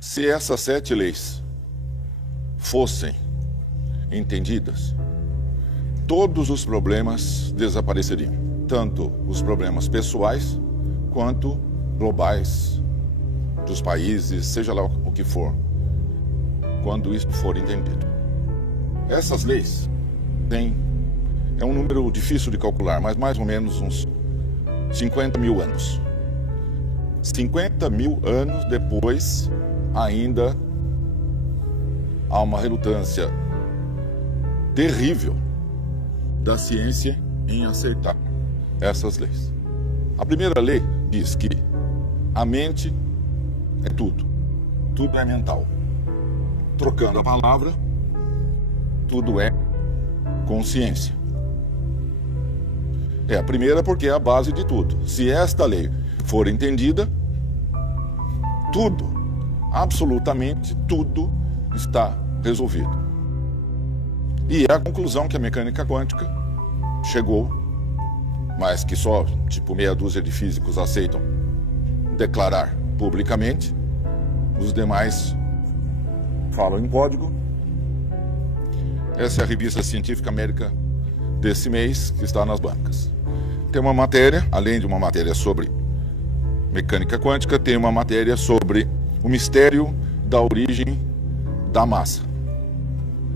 Se essas 7 leis fossem entendidas, todos os problemas desapareceriam, tanto os problemas pessoais quanto globais dos países, seja lá o que for, quando isso for entendido. Essas leis é um número difícil de calcular, mas mais ou menos uns 50 mil anos. 50 mil anos depois, ainda há uma relutância terrível da ciência em aceitar essas leis. A primeira lei diz que a mente é tudo é mental. Trocando a palavra, tudo é consciência. É a primeira porque é a base de tudo. Se esta lei for entendida, tudo, absolutamente tudo, está resolvido. E é a conclusão que a mecânica quântica chegou, mas que só meia dúzia de físicos aceitam declarar publicamente. Os demais falam em código. Essa é a revista científica América desse mês, que está nas bancas. Tem uma matéria, além de uma matéria sobre mecânica quântica, tem uma matéria sobre o mistério da origem da massa.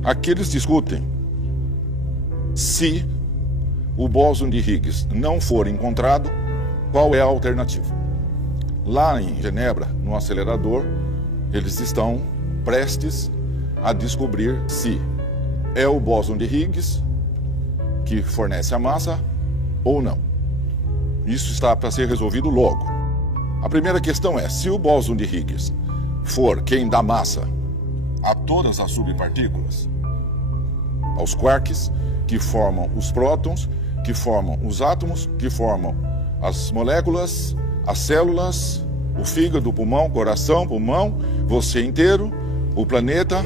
Aqui eles discutem se o bóson de Higgs não for encontrado, qual é a alternativa. Lá em Genebra, no acelerador, eles estão prestes a descobrir se é o bóson de Higgs que fornece a massa ou não. Isso está para ser resolvido logo. A primeira questão é, se o bóson de Higgs for quem dá massa a todas as subpartículas, aos quarks, que formam os prótons, que formam os átomos, que formam as moléculas, as células, o fígado, o pulmão, coração, pulmão, você inteiro, o planeta,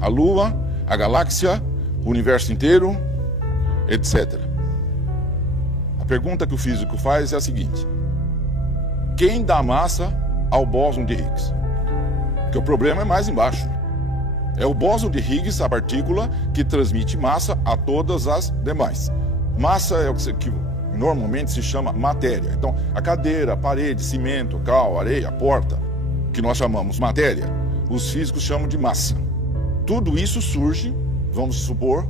a Lua, a galáxia, o universo inteiro, etc. A pergunta que o físico faz é a seguinte: quem dá massa ao bóson de Higgs? Porque o problema é mais embaixo. É o bóson de Higgs, a partícula que transmite massa a todas as demais. Massa é o que normalmente se chama matéria. Então, a cadeira, a parede, cimento, cal, areia, porta, que nós chamamos matéria, os físicos chamam de massa. Tudo isso surge, vamos supor,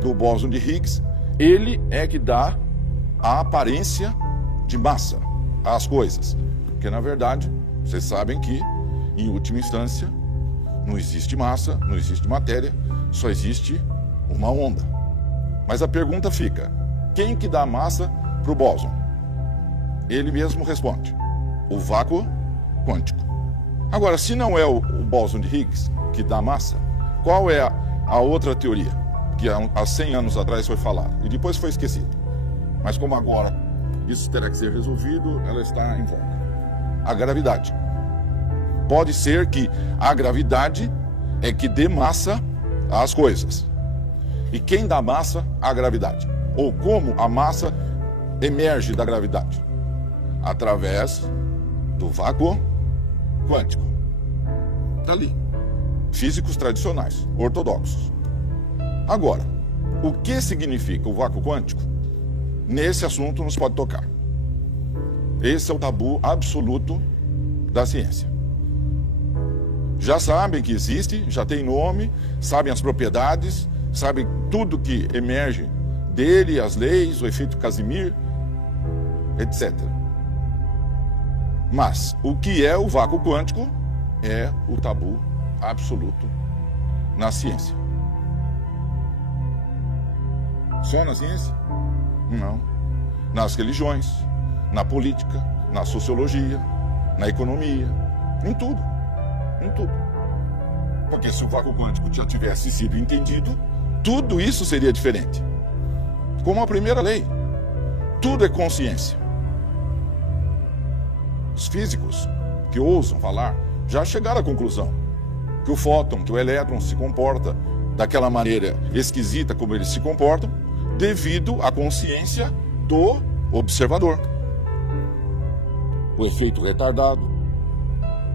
do bóson de Higgs. Ele é que dá a aparência de massa às coisas. Porque, na verdade, vocês sabem que, em última instância, não existe massa, não existe matéria, só existe uma onda. Mas a pergunta fica: quem que dá massa para o bóson? Ele mesmo responde: o vácuo quântico. Agora, se não é o bóson de Higgs que dá massa, qual é a outra teoria que há 100 anos atrás foi falada e depois foi esquecida? Mas como agora isso terá que ser resolvido, ela está em voga. A gravidade. Pode ser que a gravidade é que dê massa às coisas. E quem dá massa à gravidade? Ou como a massa emerge da gravidade? Através do vácuo quântico. Está ali. Físicos tradicionais, ortodoxos. Agora, o que significa o vácuo quântico? Nesse assunto nos pode tocar. Esse é o tabu absoluto da ciência. Já sabem que existe, já tem nome, sabem as propriedades, sabem tudo que emerge dele, as leis, o efeito Casimir, etc. Mas o que é o vácuo quântico é o tabu absoluto na ciência. Só na ciência? Não. Nas religiões, na política, na sociologia, na economia, em tudo. Em tudo. Porque se o vácuo quântico já tivesse sido entendido, tudo isso seria diferente. Como a primeira lei, tudo é consciência. Os físicos que ousam falar já chegaram à conclusão que o fóton, que o elétron se comporta daquela maneira esquisita como eles se comportam, devido à consciência do observador. O efeito retardado,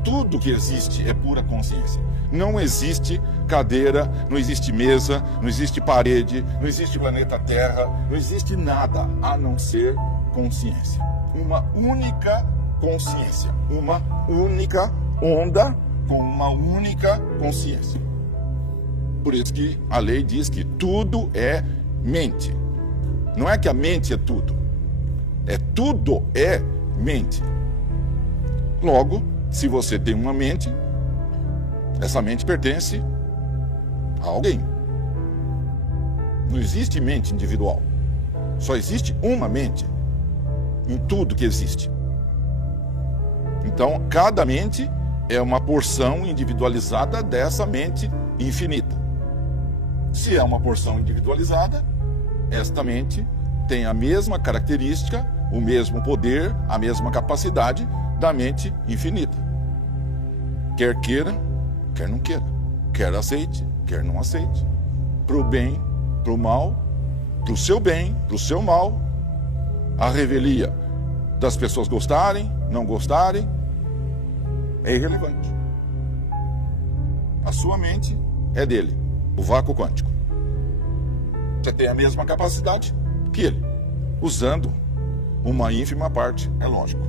tudo que existe é pura consciência. Não existe cadeira, não existe mesa, não existe parede, não existe planeta Terra, não existe nada a não ser consciência. Uma única consciência, uma única onda com uma única consciência. Por isso que a lei diz que tudo é mente. Não é que a mente é tudo. Tudo é mente. Logo, se você tem uma mente, essa mente pertence a alguém. Não existe mente individual. Só existe uma mente em tudo que existe. Então, cada mente é uma porção individualizada dessa mente infinita. Se é uma porção individualizada, esta mente tem a mesma característica, o mesmo poder, a mesma capacidade da mente infinita. Quer queira, quer não queira. Quer aceite, quer não aceite. Para o bem, para o mal, para o seu bem, para o seu mal. A revelia das pessoas gostarem, não gostarem, é irrelevante. A sua mente é dele, o vácuo quântico. Você tem a mesma capacidade que ele, usando uma ínfima parte, é lógico,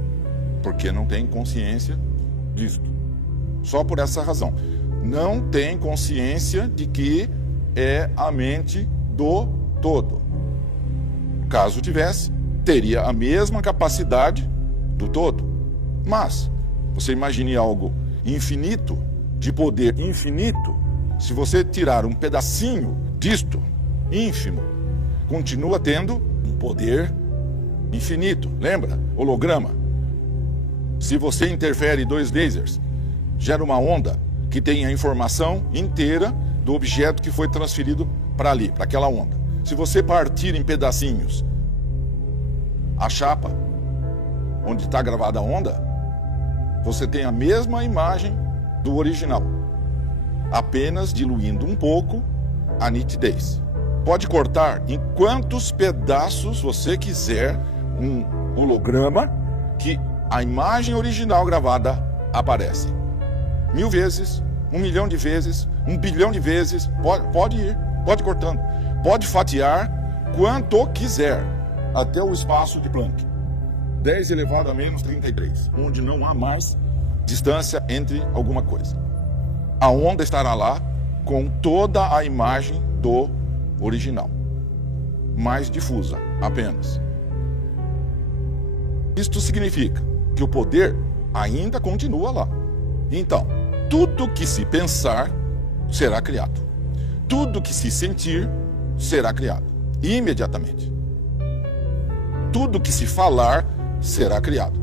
porque não tem consciência disto. Só por essa razão. Não tem consciência de que é a mente do todo. Caso tivesse, teria a mesma capacidade do todo. Mas, você imagine algo infinito, de poder infinito, se você tirar um pedacinho disto, ínfimo, continua tendo um poder infinito. Lembra? Holograma. Se você interfere 2 lasers, gera uma onda que tem a informação inteira do objeto que foi transferido para ali, para aquela onda. Se você partir em pedacinhos a chapa onde está gravada a onda, você tem a mesma imagem do original, apenas diluindo um pouco a nitidez. Pode cortar em quantos pedaços você quiser um holograma que a imagem original gravada aparece. 1000 vezes, 1 milhão de vezes, 1 bilhão de vezes, pode ir, pode cortando. Pode fatiar quanto quiser, até o espaço de Planck. 10 elevado a menos 33, onde não há mais distância entre alguma coisa. A onda estará lá com toda a imagem do original, mais difusa apenas. Isto significa que o poder ainda continua lá. Então, tudo que se pensar será criado. Tudo que se sentir será criado imediatamente. Tudo que se falar será criado.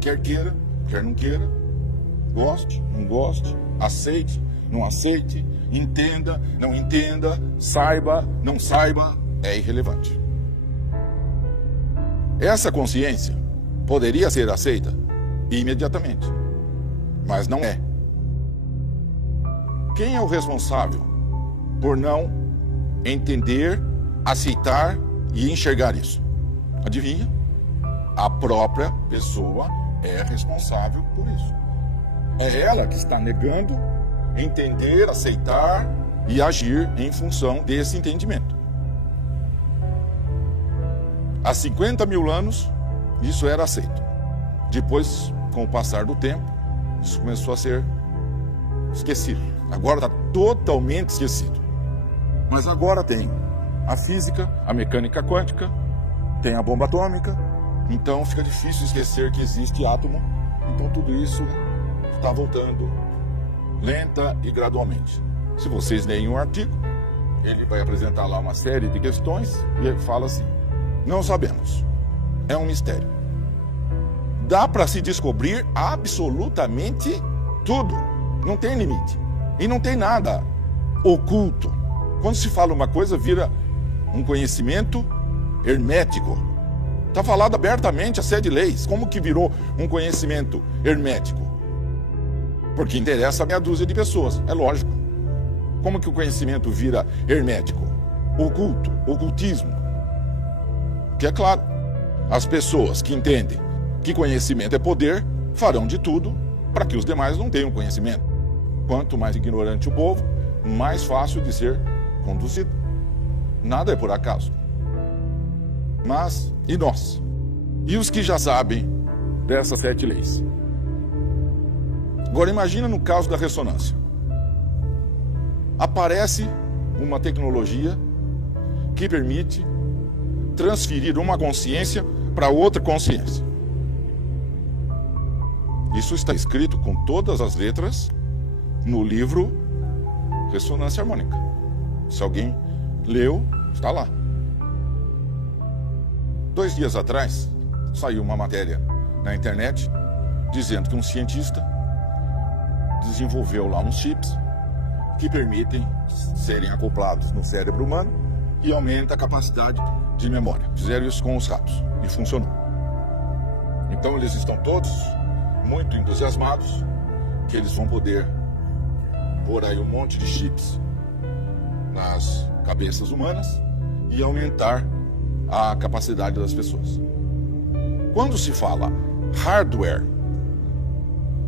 Quer queira, quer não queira, goste, não goste, aceite, não aceite, entenda, não entenda, saiba, não saiba, é irrelevante. Essa consciência poderia ser aceita imediatamente, mas não é. Quem é o responsável por não entender, aceitar e enxergar isso? Adivinha? A própria pessoa é responsável por isso. É ela que está negando entender, aceitar e agir em função desse entendimento. Há 50 mil anos, isso era aceito. Depois, com o passar do tempo, isso começou a ser esquecido. Agora está totalmente esquecido. Mas agora tem a física, a mecânica quântica, tem a bomba atômica. Então fica difícil esquecer que existe átomo. Então tudo isso está voltando lenta e gradualmente. Se vocês leem um artigo, ele vai apresentar lá uma série de questões e ele fala assim: não sabemos, é um mistério. Dá para se descobrir absolutamente tudo, não tem limite. E não tem nada oculto. Quando se fala uma coisa, vira um conhecimento hermético. Está falado abertamente a 7 leis. Como que virou um conhecimento hermético? Porque interessa a meia dúzia de pessoas, é lógico. Como que o conhecimento vira hermético? Oculto, ocultismo. Que é claro, as pessoas que entendem que conhecimento é poder, farão de tudo para que os demais não tenham conhecimento. Quanto mais ignorante o povo, mais fácil de ser conduzido. Nada é por acaso. Mas, e nós? E os que já sabem dessas 7 leis? Agora imagina no caso da ressonância. Aparece uma tecnologia que permite transferir uma consciência para outra consciência. Isso está escrito com todas as letras no livro Ressonância Harmônica. Se alguém leu, está lá. 2 dias atrás, saiu uma matéria na internet dizendo que um cientista desenvolveu lá uns chips que permitem serem acoplados no cérebro humano e aumenta a capacidade de memória. Fizeram isso com os ratos e funcionou. Então eles estão todos muito entusiasmados que eles vão poder pôr aí um monte de chips nas cabeças humanas e aumentar a capacidade das pessoas. Quando se fala hardware,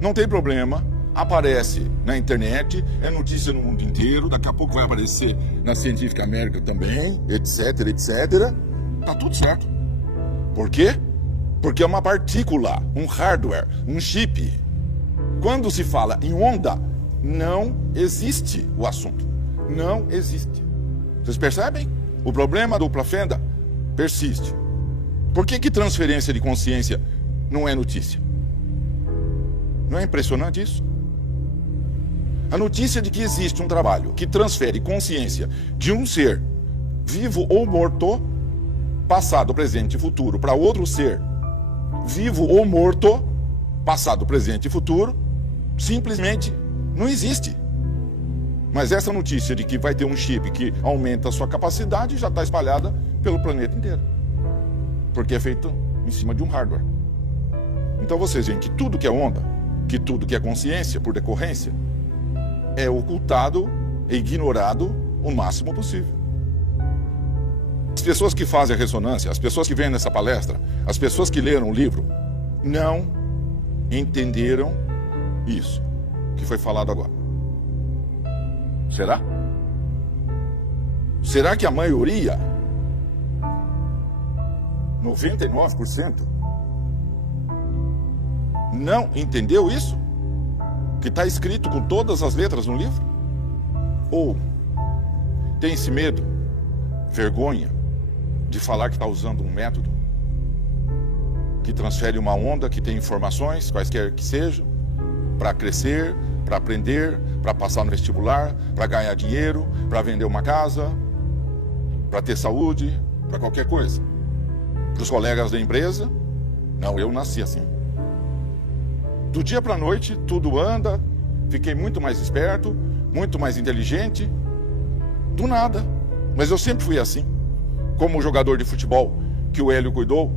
não tem problema, aparece na internet, é notícia no mundo inteiro, daqui a pouco vai aparecer na Científica América também, etc, etc. Tá tudo certo. Por quê? Porque é uma partícula, um hardware, um chip. Quando se fala em onda, não existe o assunto. Não existe. Vocês percebem? O problema da dupla fenda persiste. Por que transferência de consciência não é notícia? Não é impressionante isso? A notícia de que existe um trabalho que transfere consciência de um ser vivo ou morto, passado, presente e futuro, para outro ser vivo ou morto, passado, presente e futuro, simplesmente não existe. Mas essa notícia de que vai ter um chip que aumenta a sua capacidade já está espalhada pelo planeta inteiro. Porque é feito em cima de um hardware. Então vocês veem que tudo que é onda, que tudo que é consciência, por decorrência, é ocultado e ignorado o máximo possível. As pessoas que fazem a ressonância, as pessoas que vêm nessa palestra, as pessoas que leram o livro, não entenderam isso que foi falado agora. Será? Será que a maioria, 99%, não entendeu isso? Que está escrito com todas as letras no livro? Ou tem esse medo, vergonha, de falar que está usando um método que transfere uma onda, que tem informações, quaisquer que sejam, para crescer, para aprender, para passar no vestibular, para ganhar dinheiro, para vender uma casa, para ter saúde, para qualquer coisa. Para os colegas da empresa, não, eu nasci assim. Do dia para a noite, tudo anda, fiquei muito mais esperto, muito mais inteligente, do nada. Mas eu sempre fui assim. Como o jogador de futebol que o Hélio cuidou,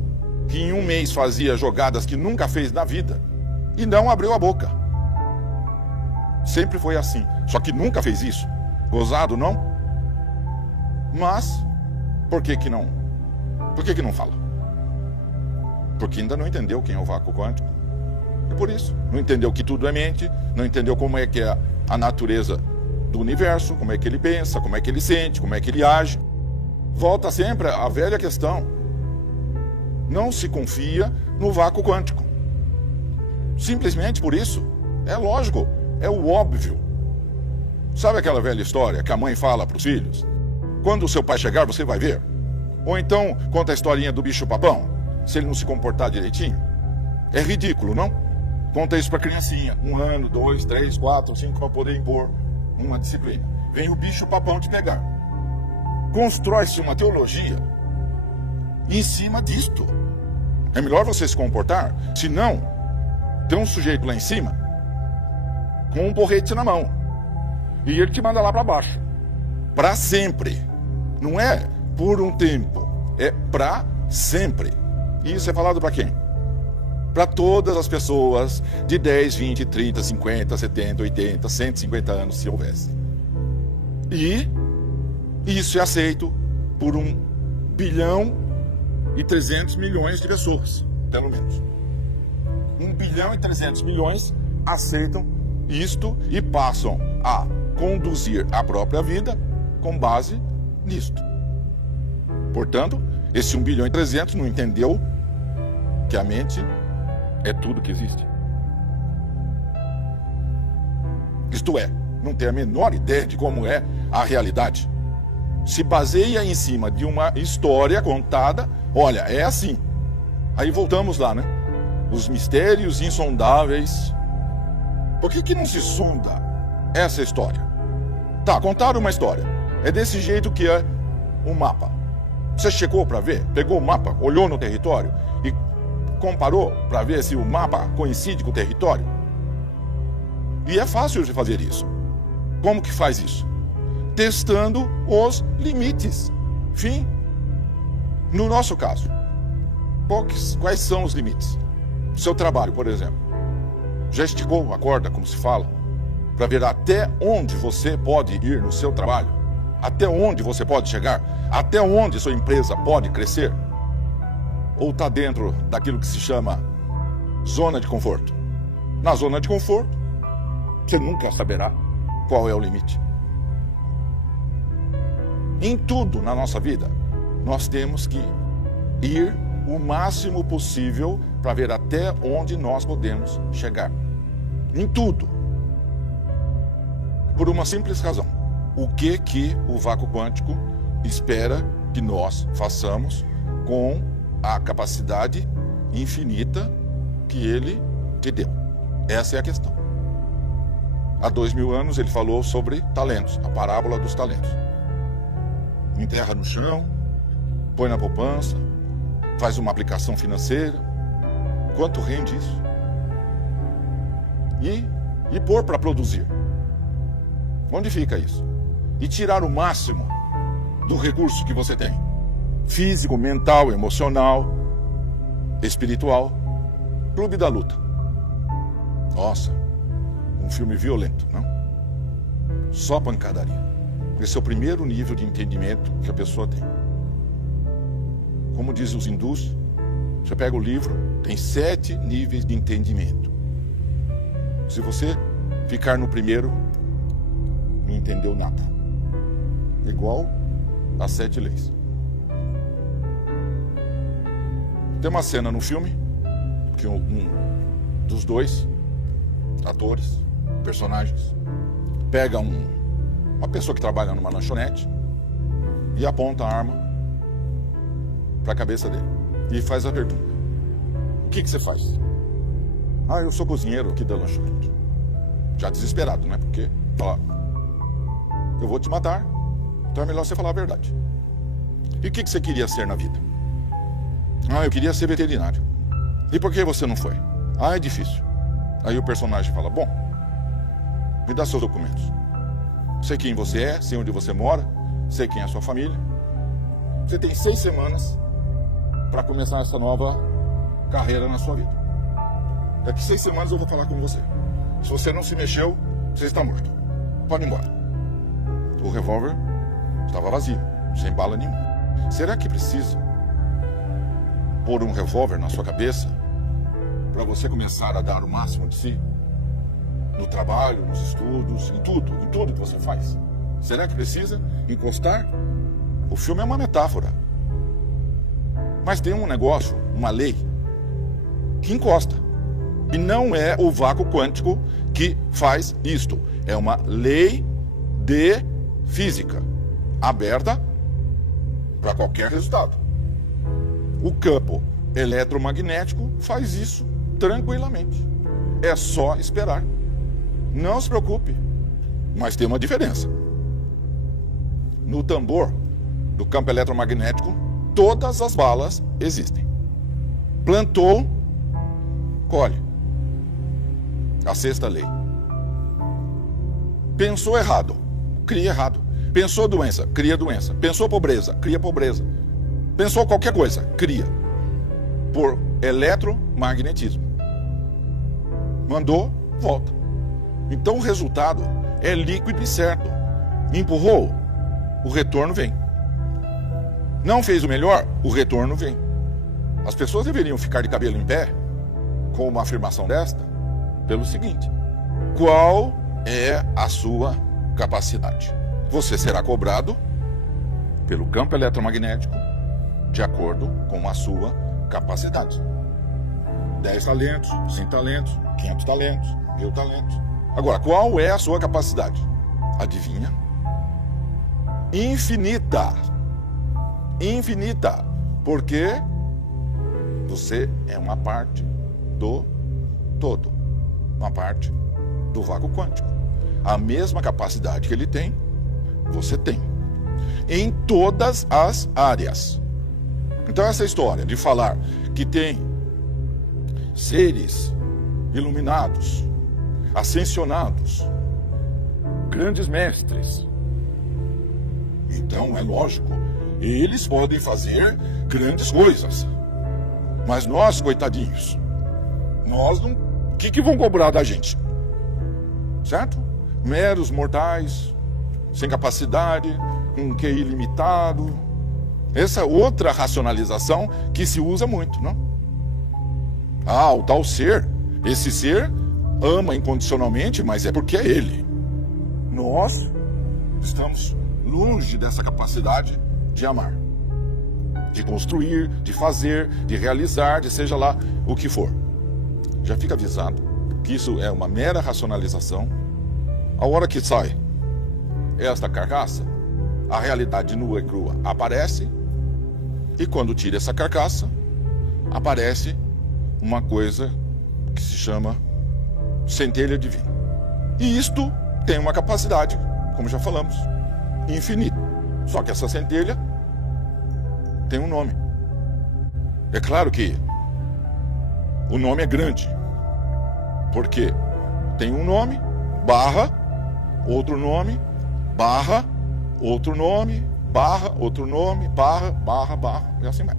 que em um mês fazia jogadas que nunca fez na vida e não abriu a boca. Sempre foi assim, só que nunca fez isso. Ousado, não? Mas, por que não? Por que não fala? Porque ainda não entendeu quem é o vácuo quântico. É por isso. Não entendeu que tudo é mente, não entendeu como é que é a natureza do universo, como é que ele pensa, como é que ele sente, como é que ele age. Volta sempre à velha questão. Não se confia no vácuo quântico. Simplesmente por isso. É lógico, é o óbvio. Sabe aquela velha história que a mãe fala para os filhos? Quando o seu pai chegar, você vai ver. Ou então conta a historinha do bicho-papão, se ele não se comportar direitinho. É ridículo, não? Conta isso para a criancinha. 1 ano, 2, 3, 4, 5, para poder impor uma disciplina. Vem o bicho-papão te pegar. Constrói-se uma teologia em cima disto. É melhor você se comportar, senão tem um sujeito lá em cima com um porrete na mão e ele te manda lá para baixo. Para sempre. Não é por um tempo, é para sempre. E isso é falado para quem? Para todas as pessoas de 10, 20, 30, 50, 70, 80, 150 anos, se houvesse. E isso é aceito por 1 bilhão e 300 milhões de pessoas, pelo menos. 1 bilhão e 300 milhões aceitam isto e passam a conduzir a própria vida com base nisto. Portanto, esse 1 bilhão e 300 não entendeu que a mente é tudo que existe. Isto é, não tem a menor ideia de como é a realidade. Se baseia em cima de uma história contada, olha, é assim. Aí voltamos lá, né? Os mistérios insondáveis. Por que não se sonda essa história? Tá, contaram uma história. É desse jeito que é um mapa. Você chegou para ver? Pegou o mapa, olhou no território e comparou para ver se o mapa coincide com o território? E é fácil de fazer isso. Como que faz isso? Testando os limites. Fim. No nosso caso, quais são os limites? Seu trabalho, por exemplo. Já esticou a corda, como se fala, para ver até onde você pode ir no seu trabalho? Até onde você pode chegar? Até onde sua empresa pode crescer? Ou está dentro daquilo que se chama zona de conforto? Na zona de conforto, você nunca saberá qual é o limite. Em tudo na nossa vida, nós temos que ir o máximo possível para ver até onde nós podemos chegar. Em tudo. Por uma simples razão. O que o vácuo quântico espera que nós façamos com a capacidade infinita que ele te deu? Essa é a questão. Há 2000 anos ele falou sobre talentos, a parábola dos talentos. Enterra no chão, põe na poupança, faz uma aplicação financeira. Quanto rende isso? E pôr para produzir. Onde fica isso? E tirar o máximo do recurso que você tem. Físico, mental, emocional, espiritual. Clube da Luta. Nossa, um filme violento, não? Só pancadaria. Esse é o primeiro nível de entendimento que a pessoa tem. Como dizem os hindus, você pega o livro, tem 7 níveis de entendimento. Se você ficar no primeiro, não entendeu nada. Igual às 7 leis. Tem uma cena no filme que um dos 2 atores, personagens, pega uma pessoa que trabalha numa lanchonete e aponta a arma para a cabeça dele e faz a pergunta: o que você faz? Ah, eu sou cozinheiro aqui da lanchonete. Já desesperado, né? Porque fala: eu vou te matar, então é melhor você falar a verdade. E o que você queria ser na vida? Ah, eu queria ser veterinário. E por que você não foi? Ah, é difícil. Aí o personagem fala: bom, me dá seus documentos. Sei quem você é, sei onde você mora, sei quem é a sua família. Você tem 6 semanas para começar essa nova carreira na sua vida. Daqui 6 semanas eu vou falar com você. Se você não se mexeu, você está morto. Pode ir embora. O revólver estava vazio, sem bala nenhuma. Será que precisa pôr um revólver na sua cabeça para você começar a dar o máximo de si? No trabalho, nos estudos, em tudo que você faz. Será que precisa encostar? O filme é uma metáfora. Mas tem um negócio, uma lei, que encosta. E não é o vácuo quântico que faz isto. É uma lei de física, aberta para qualquer resultado. O campo eletromagnético faz isso tranquilamente. É só esperar. Não se preocupe, mas tem uma diferença. No tambor do campo eletromagnético, todas as balas existem. Plantou, colhe. A 6ª lei. Pensou errado, cria errado. Pensou doença, cria doença. Pensou pobreza, cria pobreza. Pensou qualquer coisa, cria. Por eletromagnetismo. Mandou, volta. Então o resultado é líquido e certo. Empurrou, o retorno vem. Não fez o melhor, o retorno vem. As pessoas deveriam ficar de cabelo em pé com uma afirmação desta pelo seguinte: qual é a sua capacidade? Você será cobrado pelo campo eletromagnético de acordo com a sua capacidade. 10 talentos, 100 talentos, 500 talentos, 1000 talentos. Agora, qual é a sua capacidade? Adivinha? Infinita. Infinita. Porque você é uma parte do todo. Uma parte do vácuo quântico. A mesma capacidade que ele tem, você tem. Em todas as áreas. Então essa história de falar que tem seres iluminados, ascensionados, grandes mestres, então é lógico, eles podem fazer grandes coisas, mas nós, coitadinhos, nós não, o que vão cobrar da gente? Certo? Meros mortais, sem capacidade, com QI limitado. Essa é outra racionalização que se usa muito, não? Ah, o tal ser, esse ser ama incondicionalmente, mas é porque é ele. Nós estamos longe dessa capacidade de amar, de construir, de fazer, de realizar, de seja lá o que for. Já fica avisado que isso é uma mera racionalização. A hora que sai esta carcaça, a realidade nua e crua aparece, e quando tira essa carcaça, aparece uma coisa que se chama centelha divina. E isto tem uma capacidade, como já falamos, infinita. Só que essa centelha tem um nome. É claro que o nome é grande, porque tem um nome, barra, outro nome, barra, outro nome, barra, outro nome, barra, barra, barra, e assim vai.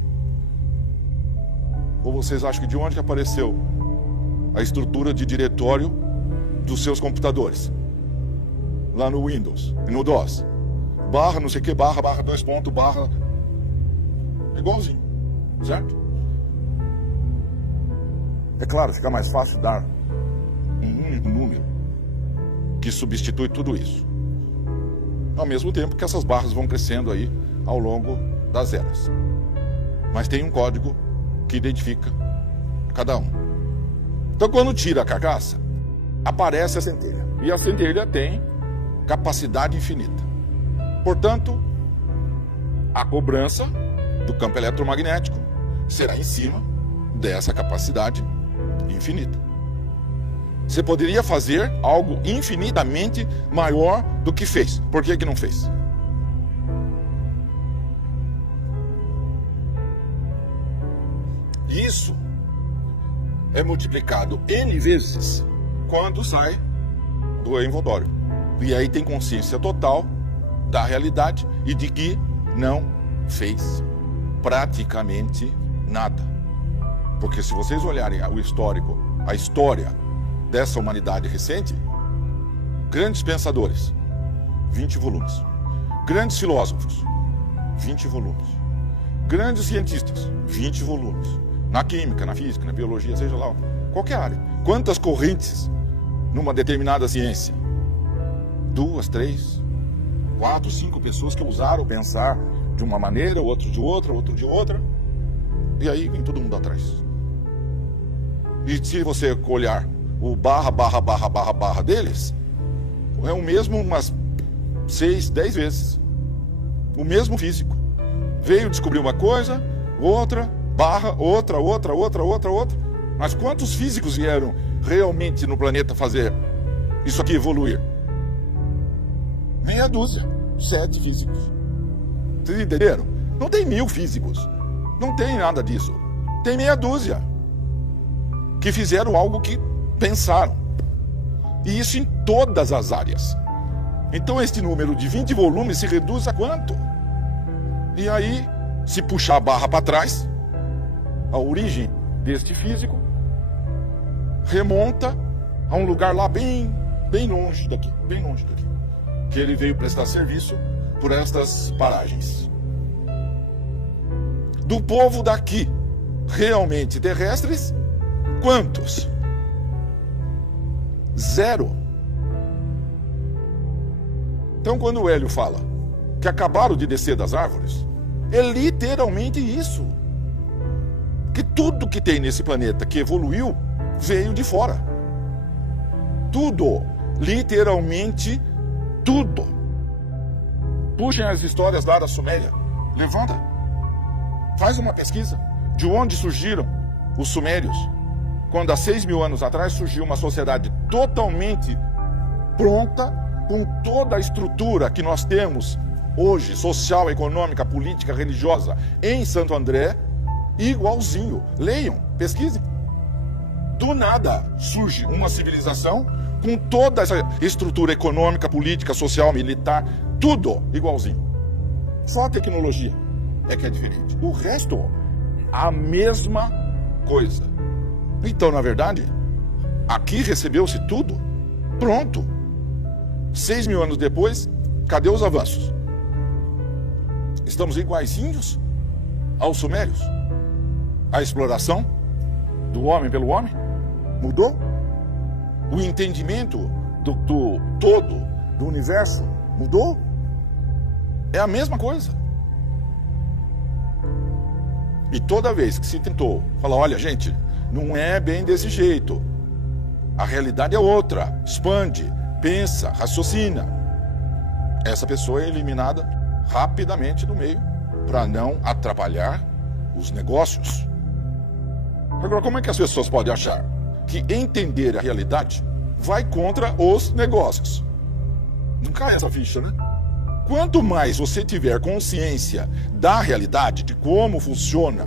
Ou vocês acham que de onde que apareceu a estrutura de diretório dos seus computadores? Lá no Windows e no DOS. Barra, não sei o que, barra, barra, 2 pontos, barra. É igualzinho, certo? É claro, fica mais fácil dar um único número que substitui tudo isso. Ao mesmo tempo que essas barras vão crescendo aí ao longo das eras. Mas tem um código que identifica cada um. Então, quando tira a carcaça, aparece a centelha. E a centelha tem capacidade infinita. Portanto, a cobrança do campo eletromagnético será em cima dessa capacidade infinita. Você poderia fazer algo infinitamente maior do que fez. Por que não fez? Isso é multiplicado N vezes quando sai do envoltório. E aí tem consciência total da realidade e de que não fez praticamente nada. Porque se vocês olharem o histórico, a história dessa humanidade recente, grandes pensadores, 20 volumes. Grandes filósofos, 20 volumes. Grandes cientistas, 20 volumes. Na química, na física, na biologia, seja lá, qualquer área. Quantas correntes numa determinada ciência? 2, 3, 4, 5 pessoas que ousaram pensar de uma maneira, outro de outra, outro de outra. E aí vem todo mundo atrás. E se você olhar o barra, barra, barra, barra, barra deles, é o mesmo umas 6, 10 vezes. O mesmo físico. Veio descobrir uma coisa, outra, barra, outra. Mas quantos físicos vieram realmente no planeta fazer isso aqui evoluir? Meia dúzia, 7 físicos. Vocês entenderam? Não tem 1000 físicos. Não tem nada disso. Tem meia dúzia que fizeram algo que pensaram. E isso em todas as áreas. Então este número de 20 volumes se reduz a quanto? E aí, se puxar a barra para trás, a origem deste físico remonta a um lugar lá bem longe daqui, que ele veio prestar serviço por estas paragens. Do povo daqui, realmente terrestres, Quantos? Zero. Então, quando o Hélio fala que acabaram de descer das árvores, é literalmente isso. Que tudo que tem nesse planeta que evoluiu veio de fora. Tudo. Literalmente tudo. Puxem as histórias lá da Suméria. Levanta. Faz uma pesquisa de onde surgiram os sumérios. Quando há 6.000 anos atrás surgiu uma sociedade totalmente pronta, com toda a estrutura que nós temos hoje, social, econômica, política, religiosa, em Santo André, igualzinho. Leiam, pesquisem. Do nada surge uma civilização com toda essa estrutura econômica, política, social, militar, tudo igualzinho. Só a tecnologia é que é diferente. O resto, a mesma coisa. Então, na verdade, aqui recebeu-se tudo pronto. 6.000 anos depois, cadê os avanços? Estamos iguaizinhos aos sumérios? A exploração do homem pelo homem mudou? O entendimento do todo, do universo, mudou? É a mesma coisa. E toda vez que se tentou falar, olha, gente, não é bem desse jeito. A realidade é outra. Expande, pensa, raciocina. Essa pessoa é eliminada rapidamente do meio para não atrapalhar os negócios. Agora, como é que as pessoas podem achar que entender a realidade vai contra os negócios? Não cai essa ficha, né? Quanto mais você tiver consciência da realidade, de como funciona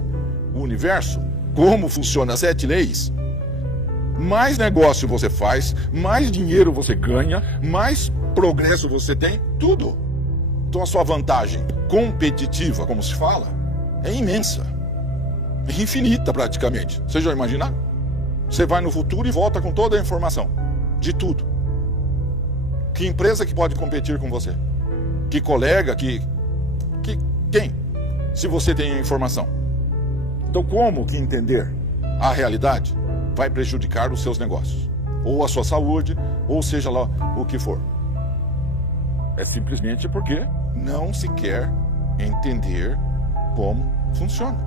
o universo, como funcionam as 7 leis, mais negócio você faz, mais dinheiro você ganha, mais progresso você tem, tudo. Então a sua vantagem competitiva, como se fala, é imensa. É infinita praticamente. Vocês já imaginaram? Você vai no futuro e volta com toda a informação. De tudo. Que empresa que pode competir com você? Que colega, quem? Se você tem a informação. Então como que entender a realidade vai prejudicar os seus negócios? Ou a sua saúde, ou seja lá o que for. É simplesmente porque não se quer entender como funciona.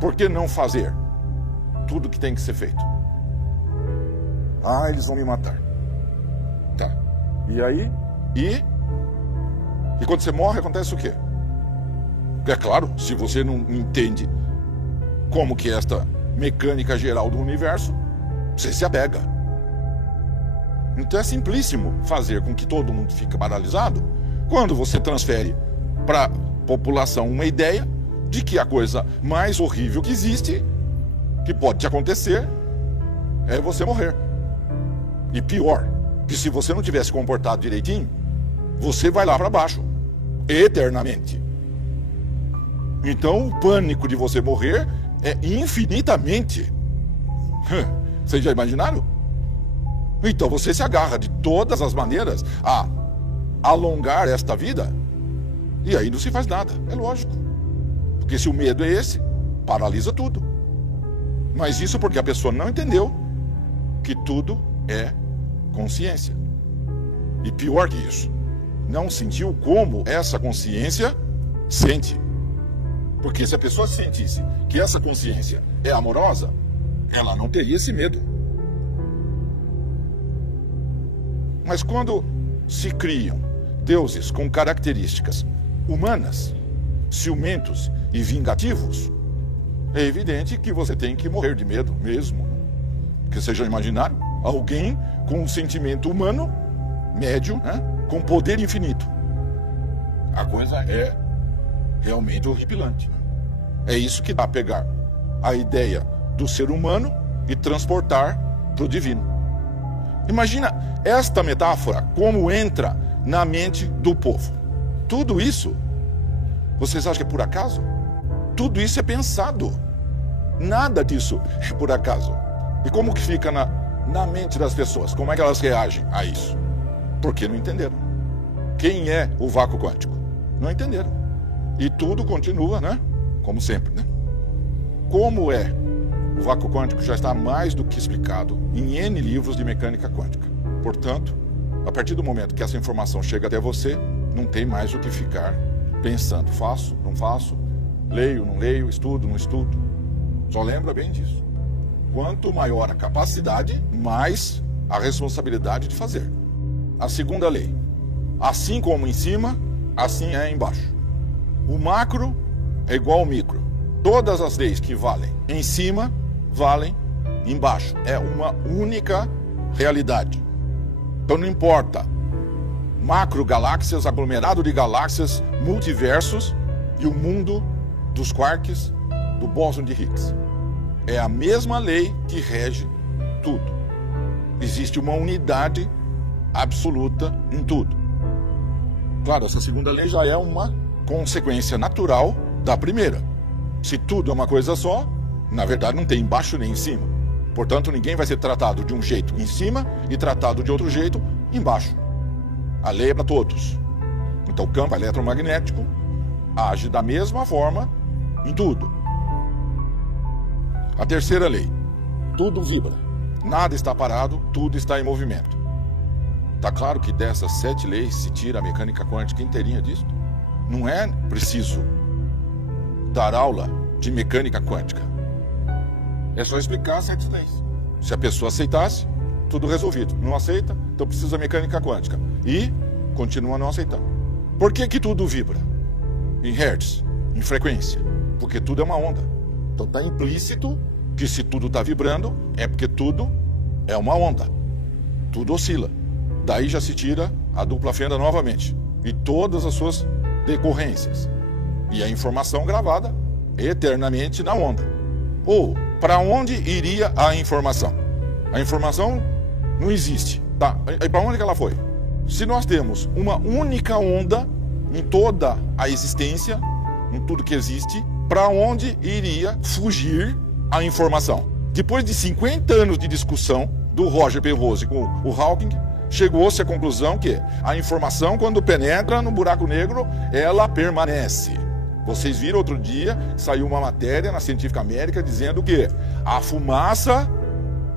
Por que não fazer tudo que tem que ser feito? Ah, eles vão me matar. Tá. E aí? E quando você morre, acontece o quê? É claro, se você não entende como que é esta mecânica geral do universo, você se apega. Então é simplíssimo fazer com que todo mundo fique paralisado quando você transfere para a população uma ideia de que a coisa mais horrível que existe, que pode te acontecer, é você morrer. E pior, que se você não tivesse comportado direitinho, você vai lá para baixo, eternamente. Então o pânico de você morrer é infinitamente. Vocês já imaginaram? Então você se agarra de todas as maneiras a alongar esta vida e aí não se faz nada, é lógico. Porque se o medo é esse, paralisa tudo. Mas isso porque a pessoa não entendeu que tudo é consciência. E pior que isso, não sentiu como essa consciência sente. Porque se a pessoa sentisse que essa consciência é amorosa, ela não teria esse medo. Mas quando se criam deuses com características humanas, ciumentos e vingativos, é evidente que você tem que morrer de medo mesmo. Porque vocês já imaginaram? Alguém com um sentimento humano, médio, né? Com poder infinito. A coisa é realmente horripilante. É isso que dá a pegar a ideia do ser humano e transportar para o divino. Imagina esta metáfora como entra na mente do povo. Tudo isso, vocês acham que é por acaso? Tudo isso é pensado. Nada disso é por acaso. E como que fica na mente das pessoas? Como é que elas reagem a isso? Porque não entenderam. Quem é o vácuo quântico? Não entenderam. E tudo continua, né? Como sempre, né? Como é O vácuo quântico já está mais do que explicado em N livros de mecânica quântica. Portanto, a partir do momento que essa informação chega até você, não tem mais o que ficar pensando. Faço, não faço, leio, não leio, estudo, não estudo. Só lembra bem disso. Quanto maior a capacidade, mais a responsabilidade de fazer. A segunda lei. Assim como em cima, assim é embaixo. O macro é igual ao micro. Todas as leis que valem em cima, valem embaixo. É uma única realidade. Então não importa. Macro galáxias, aglomerado de galáxias, multiversos e o mundo dos quarks do bóson de Higgs. É a mesma lei que rege tudo. Existe uma unidade absoluta em tudo. Claro, essa segunda lei já é uma consequência natural da primeira. Se tudo é uma coisa só, na verdade não tem embaixo nem em cima. Portanto, ninguém vai ser tratado de um jeito em cima e tratado de outro jeito embaixo. A lei é para todos. Então, o campo eletromagnético age da mesma forma em tudo. A terceira lei. Tudo vibra. Nada está parado, tudo está em movimento. Está claro que dessas 7 leis se tira a mecânica quântica inteirinha disso? Não é preciso dar aula de mecânica quântica. É só explicar as 7 leis. Se a pessoa aceitasse, tudo resolvido. Não aceita, então precisa da mecânica quântica. E continua não aceitando. Por que que tudo vibra? Em hertz, em frequência. Porque tudo é uma onda. Então está implícito que se tudo está vibrando, é porque tudo é uma onda. Tudo oscila. Daí já se tira a dupla fenda novamente. E todas as suas decorrências. E a informação gravada eternamente na onda. Ou, para onde iria a informação? A informação não existe. Tá? E para onde que ela foi? Se nós temos uma única onda em toda a existência, em tudo que existe, para onde iria fugir a informação? Depois de 50 anos de discussão do Roger Penrose com o Hawking, chegou-se à conclusão que a informação, quando penetra no buraco negro, ela permanece. Vocês viram outro dia, saiu uma matéria na Científica América dizendo que a fumaça,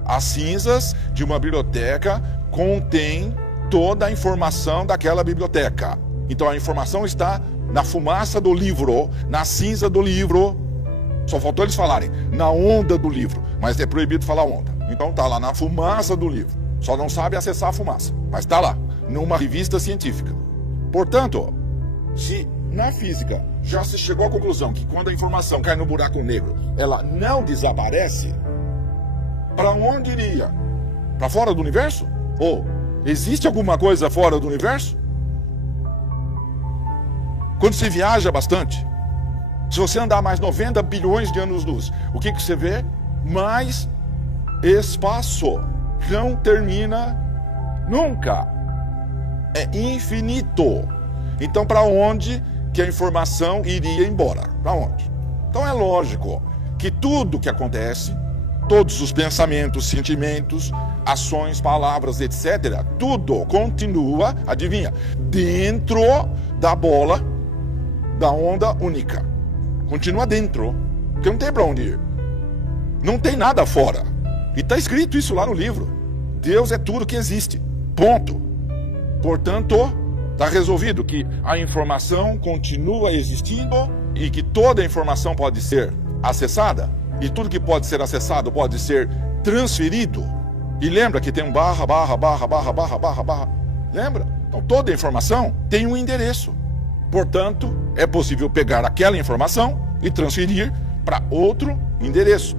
as cinzas de uma biblioteca contém toda a informação daquela biblioteca. Então a informação está na fumaça do livro, na cinza do livro. Só faltou eles falarem na onda do livro, mas é proibido falar onda. Então tá lá na fumaça do livro. Só não sabe acessar a fumaça, mas está lá, numa revista científica. Portanto, se na física já se chegou à conclusão que quando a informação cai no buraco negro, ela não desaparece, para onde iria? Para fora do universo? Ou existe alguma coisa fora do universo? Quando você viaja bastante, se você andar mais 90 bilhões de anos-luz, o que você vê? Mais espaço. Não termina nunca. É infinito. Então, para onde que a informação iria embora? Para onde? Então, é lógico que tudo que acontece, todos os pensamentos, sentimentos, ações, palavras, etc., tudo continua, adivinha, dentro da bola da onda única. Continua dentro, porque não tem para onde ir. Não tem nada fora. E está escrito isso lá no livro. Deus é tudo que existe. Ponto. Portanto, está resolvido que a informação continua existindo e que toda a informação pode ser acessada. E tudo que pode ser acessado pode ser transferido. E lembra que tem um barra. Lembra? Então toda a informação tem um endereço. Portanto, é possível pegar aquela informação e transferir para outro endereço.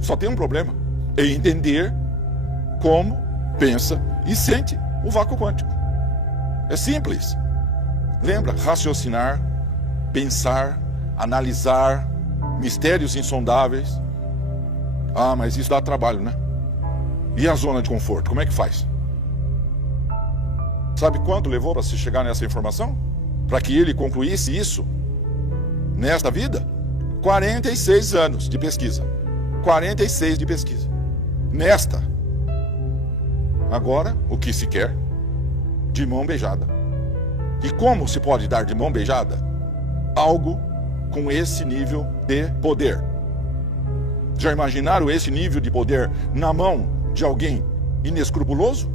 Só tem um problema. É entender como pensa e sente o vácuo quântico. É simples. Lembra? Raciocinar, pensar, analisar, mistérios insondáveis. Ah, mas isso dá trabalho, né? E a zona de conforto, como é que faz? Sabe quanto levou para se chegar nessa informação? Para que ele concluísse isso nesta vida? 46 anos de pesquisa. 46 de pesquisa. Nesta. Agora, o que se quer? De mão beijada. E como se pode dar de mão beijada algo com esse nível de poder? Já imaginaram esse nível de poder na mão de alguém inescrupuloso?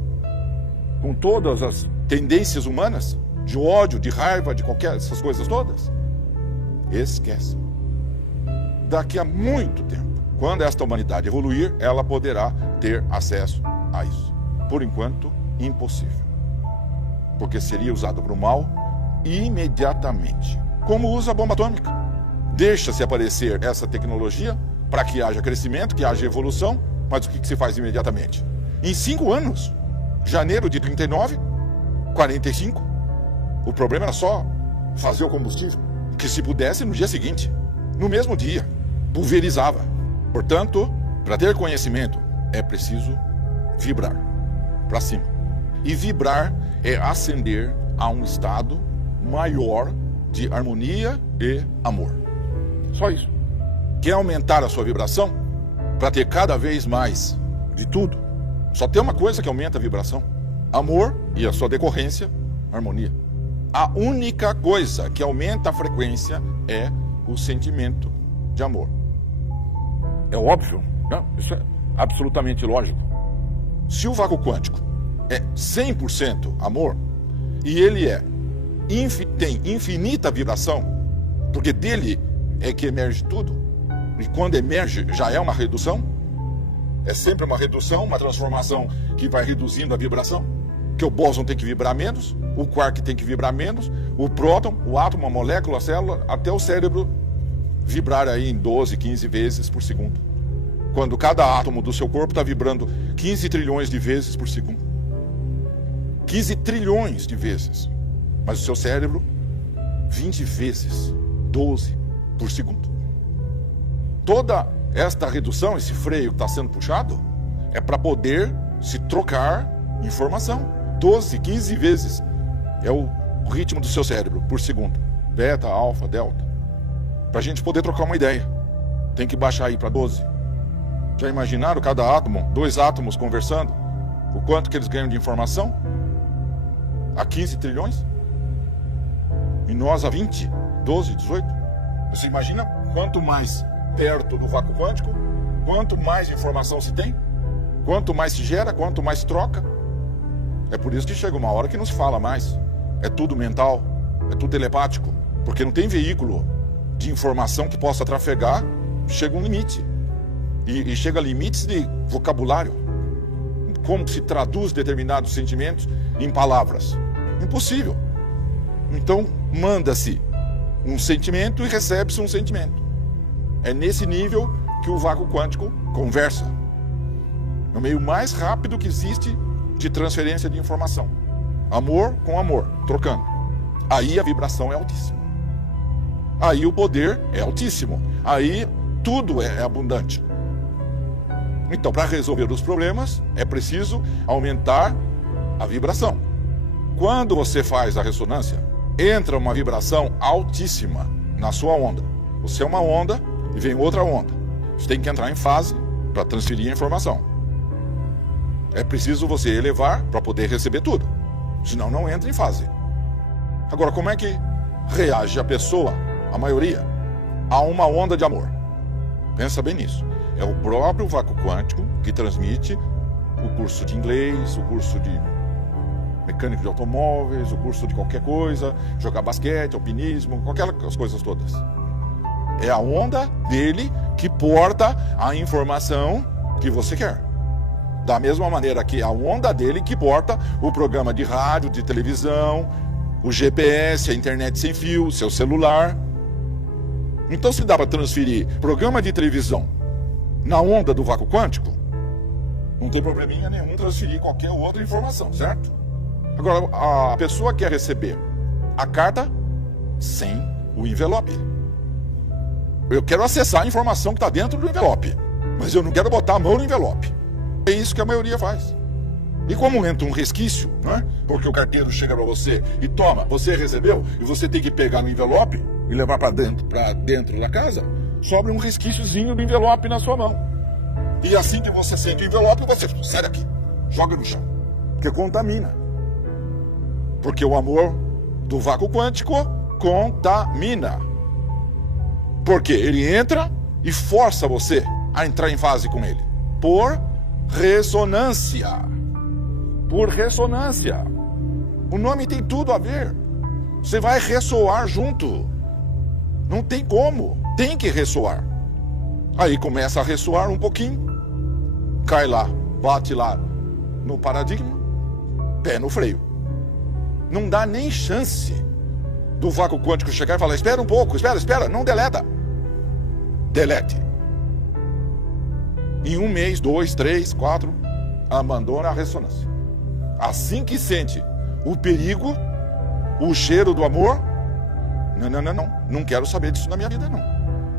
Com todas as tendências humanas, de ódio, de raiva, de qualquer essas coisas todas? Esquece. Daqui a muito tempo, quando esta humanidade evoluir, ela poderá ter acesso a isso. Por enquanto, impossível. Porque seria usado para o mal imediatamente. Como usa a bomba atômica. Deixa-se aparecer essa tecnologia para que haja crescimento, que haja evolução, mas o que se faz imediatamente? Em 5 anos, janeiro de 39, 45, o problema era só fazer o combustível, que se pudesse no dia seguinte, no mesmo dia, pulverizava. Portanto, para ter conhecimento, é preciso vibrar para cima. E vibrar é ascender a um estado maior de harmonia e amor. Só isso. Quer aumentar a sua vibração? Para ter cada vez mais de tudo, só tem uma coisa que aumenta a vibração: amor, e a sua decorrência, harmonia. A única coisa que aumenta a frequência é o sentimento de amor. É óbvio, não? Isso é absolutamente lógico. Se o vácuo quântico é 100% amor, e ele tem infinita vibração, porque dele é que emerge tudo, e quando emerge já é uma redução, é sempre uma redução, uma transformação que vai reduzindo a vibração, que o bóson tem que vibrar menos, o quark tem que vibrar menos, o próton, o átomo, a molécula, a célula, até o cérebro vibrar aí em 12, 15 vezes por segundo. Quando cada átomo do seu corpo está vibrando 15 trilhões de vezes por segundo. 15 trilhões de vezes. Mas o seu cérebro, 20 vezes, 12 por segundo. Toda esta redução, esse freio que está sendo puxado, é para poder se trocar informação. 12, 15 vezes é o ritmo do seu cérebro por segundo. Beta, alfa, delta. Para a gente poder trocar uma ideia, tem que baixar aí para 12. Já imaginaram cada átomo, 2 átomos conversando? O quanto que eles ganham de informação? A 15 trilhões? E nós a 20, 12, 18? Você imagina quanto mais perto do vácuo quântico, quanto mais informação se tem, quanto mais se gera, quanto mais se troca. É por isso que chega uma hora que não se fala mais. É tudo mental, é tudo telepático, porque não tem veículo de informação que possa trafegar. Chega um limite. E chega a limites de vocabulário. Como se traduz determinados sentimentos em palavras? Impossível. Então, manda-se um sentimento e recebe-se um sentimento. É nesse nível que o vácuo quântico conversa. É o meio mais rápido que existe de transferência de informação. Amor com amor, trocando. Aí a vibração é altíssima. Aí o poder é altíssimo. Aí tudo é abundante. Então, para resolver os problemas, é preciso aumentar a vibração. Quando você faz a ressonância, entra uma vibração altíssima na sua onda. Você é uma onda e vem outra onda. Você tem que entrar em fase para transferir a informação. É preciso você elevar para poder receber tudo. Senão não entra em fase. Agora, como é que reage a pessoa, a maioria, a uma onda de amor? Pensa bem nisso. É o próprio vácuo quântico que transmite o curso de inglês, o curso de mecânico de automóveis, o curso de qualquer coisa, jogar basquete, alpinismo, aquelas coisas todas. É a onda dele que porta a informação que você quer. Da mesma maneira que a onda dele que porta o programa de rádio, de televisão, o GPS, a internet sem fio, seu celular. Então, se dá para transferir programa de televisão na onda do vácuo quântico, não tem probleminha nenhum transferir qualquer outra informação, certo? Agora, a pessoa quer receber a carta sem o envelope. Eu quero acessar a informação que está dentro do envelope, mas eu não quero botar a mão no envelope. É isso que a maioria faz. E como entra um resquício, né? Porque o carteiro chega para você e toma, você recebeu, e você tem que pegar no envelope e levar para dentro da casa, sobra um resquíciozinho do envelope na sua mão. E assim que você sente o envelope, você sai daqui, joga no chão, porque contamina. Porque o amor do vácuo quântico contamina. Porque ele entra e força você a entrar em fase com ele? Por ressonância. Por ressonância. O nome tem tudo a ver. Você vai ressoar junto. Não tem como. Tem que ressoar. Aí começa a ressoar um pouquinho. Cai lá, bate lá no paradigma, pé no freio. Não dá nem chance do vácuo quântico chegar e falar: espera um pouco, espera, não deleta. Delete. Em 1 mês, 2, 3, 4, abandona a ressonância. Assim que sente o perigo, o cheiro do amor, não quero saber disso na minha vida, não.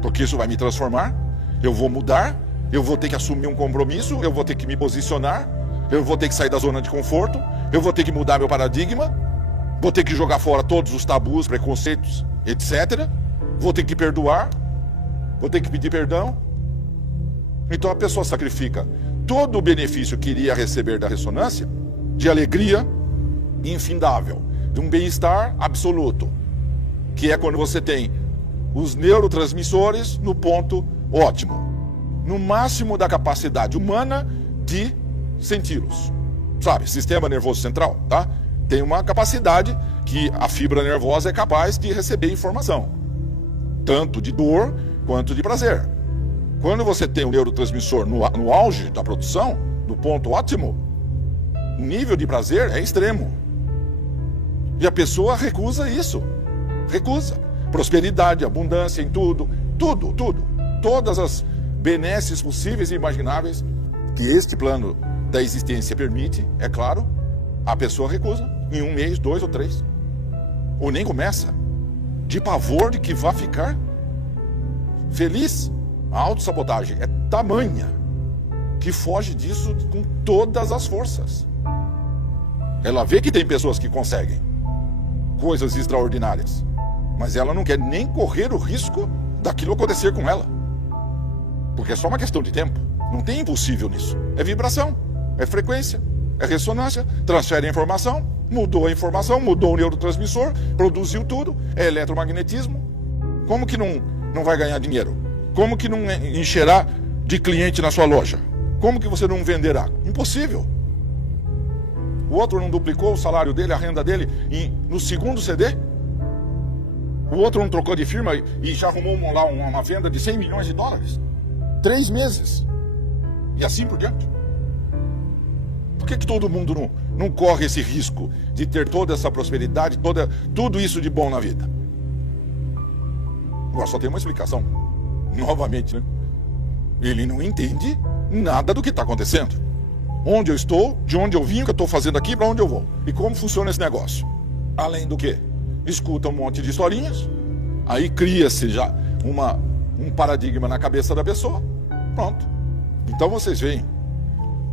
Porque isso vai me transformar, eu vou mudar, eu vou ter que assumir um compromisso, eu vou ter que me posicionar, eu vou ter que sair da zona de conforto, eu vou ter que mudar meu paradigma, vou ter que jogar fora todos os tabus, preconceitos, etc. Vou ter que perdoar, vou ter que pedir perdão. Então a pessoa sacrifica todo o benefício que iria receber da ressonância, de alegria infindável, de um bem-estar absoluto, que é quando você tem os neurotransmissores no ponto ótimo, no máximo da capacidade humana de senti-los. Sabe, sistema nervoso central, tá? Tem uma capacidade que a fibra nervosa é capaz de receber informação, tanto de dor quanto de prazer. Quando você tem o neurotransmissor no auge da produção, no ponto ótimo, o nível de prazer é extremo. E a pessoa recusa isso. Recusa. Prosperidade, abundância em tudo. Todas as benesses possíveis e imagináveis que este plano da existência permite, é claro, a pessoa recusa em 1 mês, 2 ou 3. Ou nem começa. De pavor de que vá ficar feliz. A autossabotagem é tamanha que foge disso com todas as forças. Ela vê que tem pessoas que conseguem coisas extraordinárias, mas ela não quer nem correr o risco daquilo acontecer com ela. Porque é só uma questão de tempo. Não tem impossível nisso. É vibração, é frequência, é ressonância, transfere a informação, mudou a informação, mudou o neurotransmissor, produziu tudo, é eletromagnetismo. Como que não vai ganhar dinheiro? Como que não encherá de cliente na sua loja? Como que você não venderá? Impossível. O outro não duplicou o salário dele, a renda dele no segundo CD? O outro não trocou de firma e já arrumou lá uma venda de 100 milhões de dólares? 3 meses. E assim por diante. Por que todo mundo não corre esse risco de ter toda essa prosperidade, tudo isso de bom na vida? Agora só tem uma explicação. Novamente, né? Ele não entende nada do que está acontecendo. Onde eu estou, de onde eu vim, o que eu estou fazendo aqui, para onde eu vou. E como funciona esse negócio. Além do que? Escuta um monte de historinhas, aí cria-se já um paradigma na cabeça da pessoa. Pronto. Então vocês veem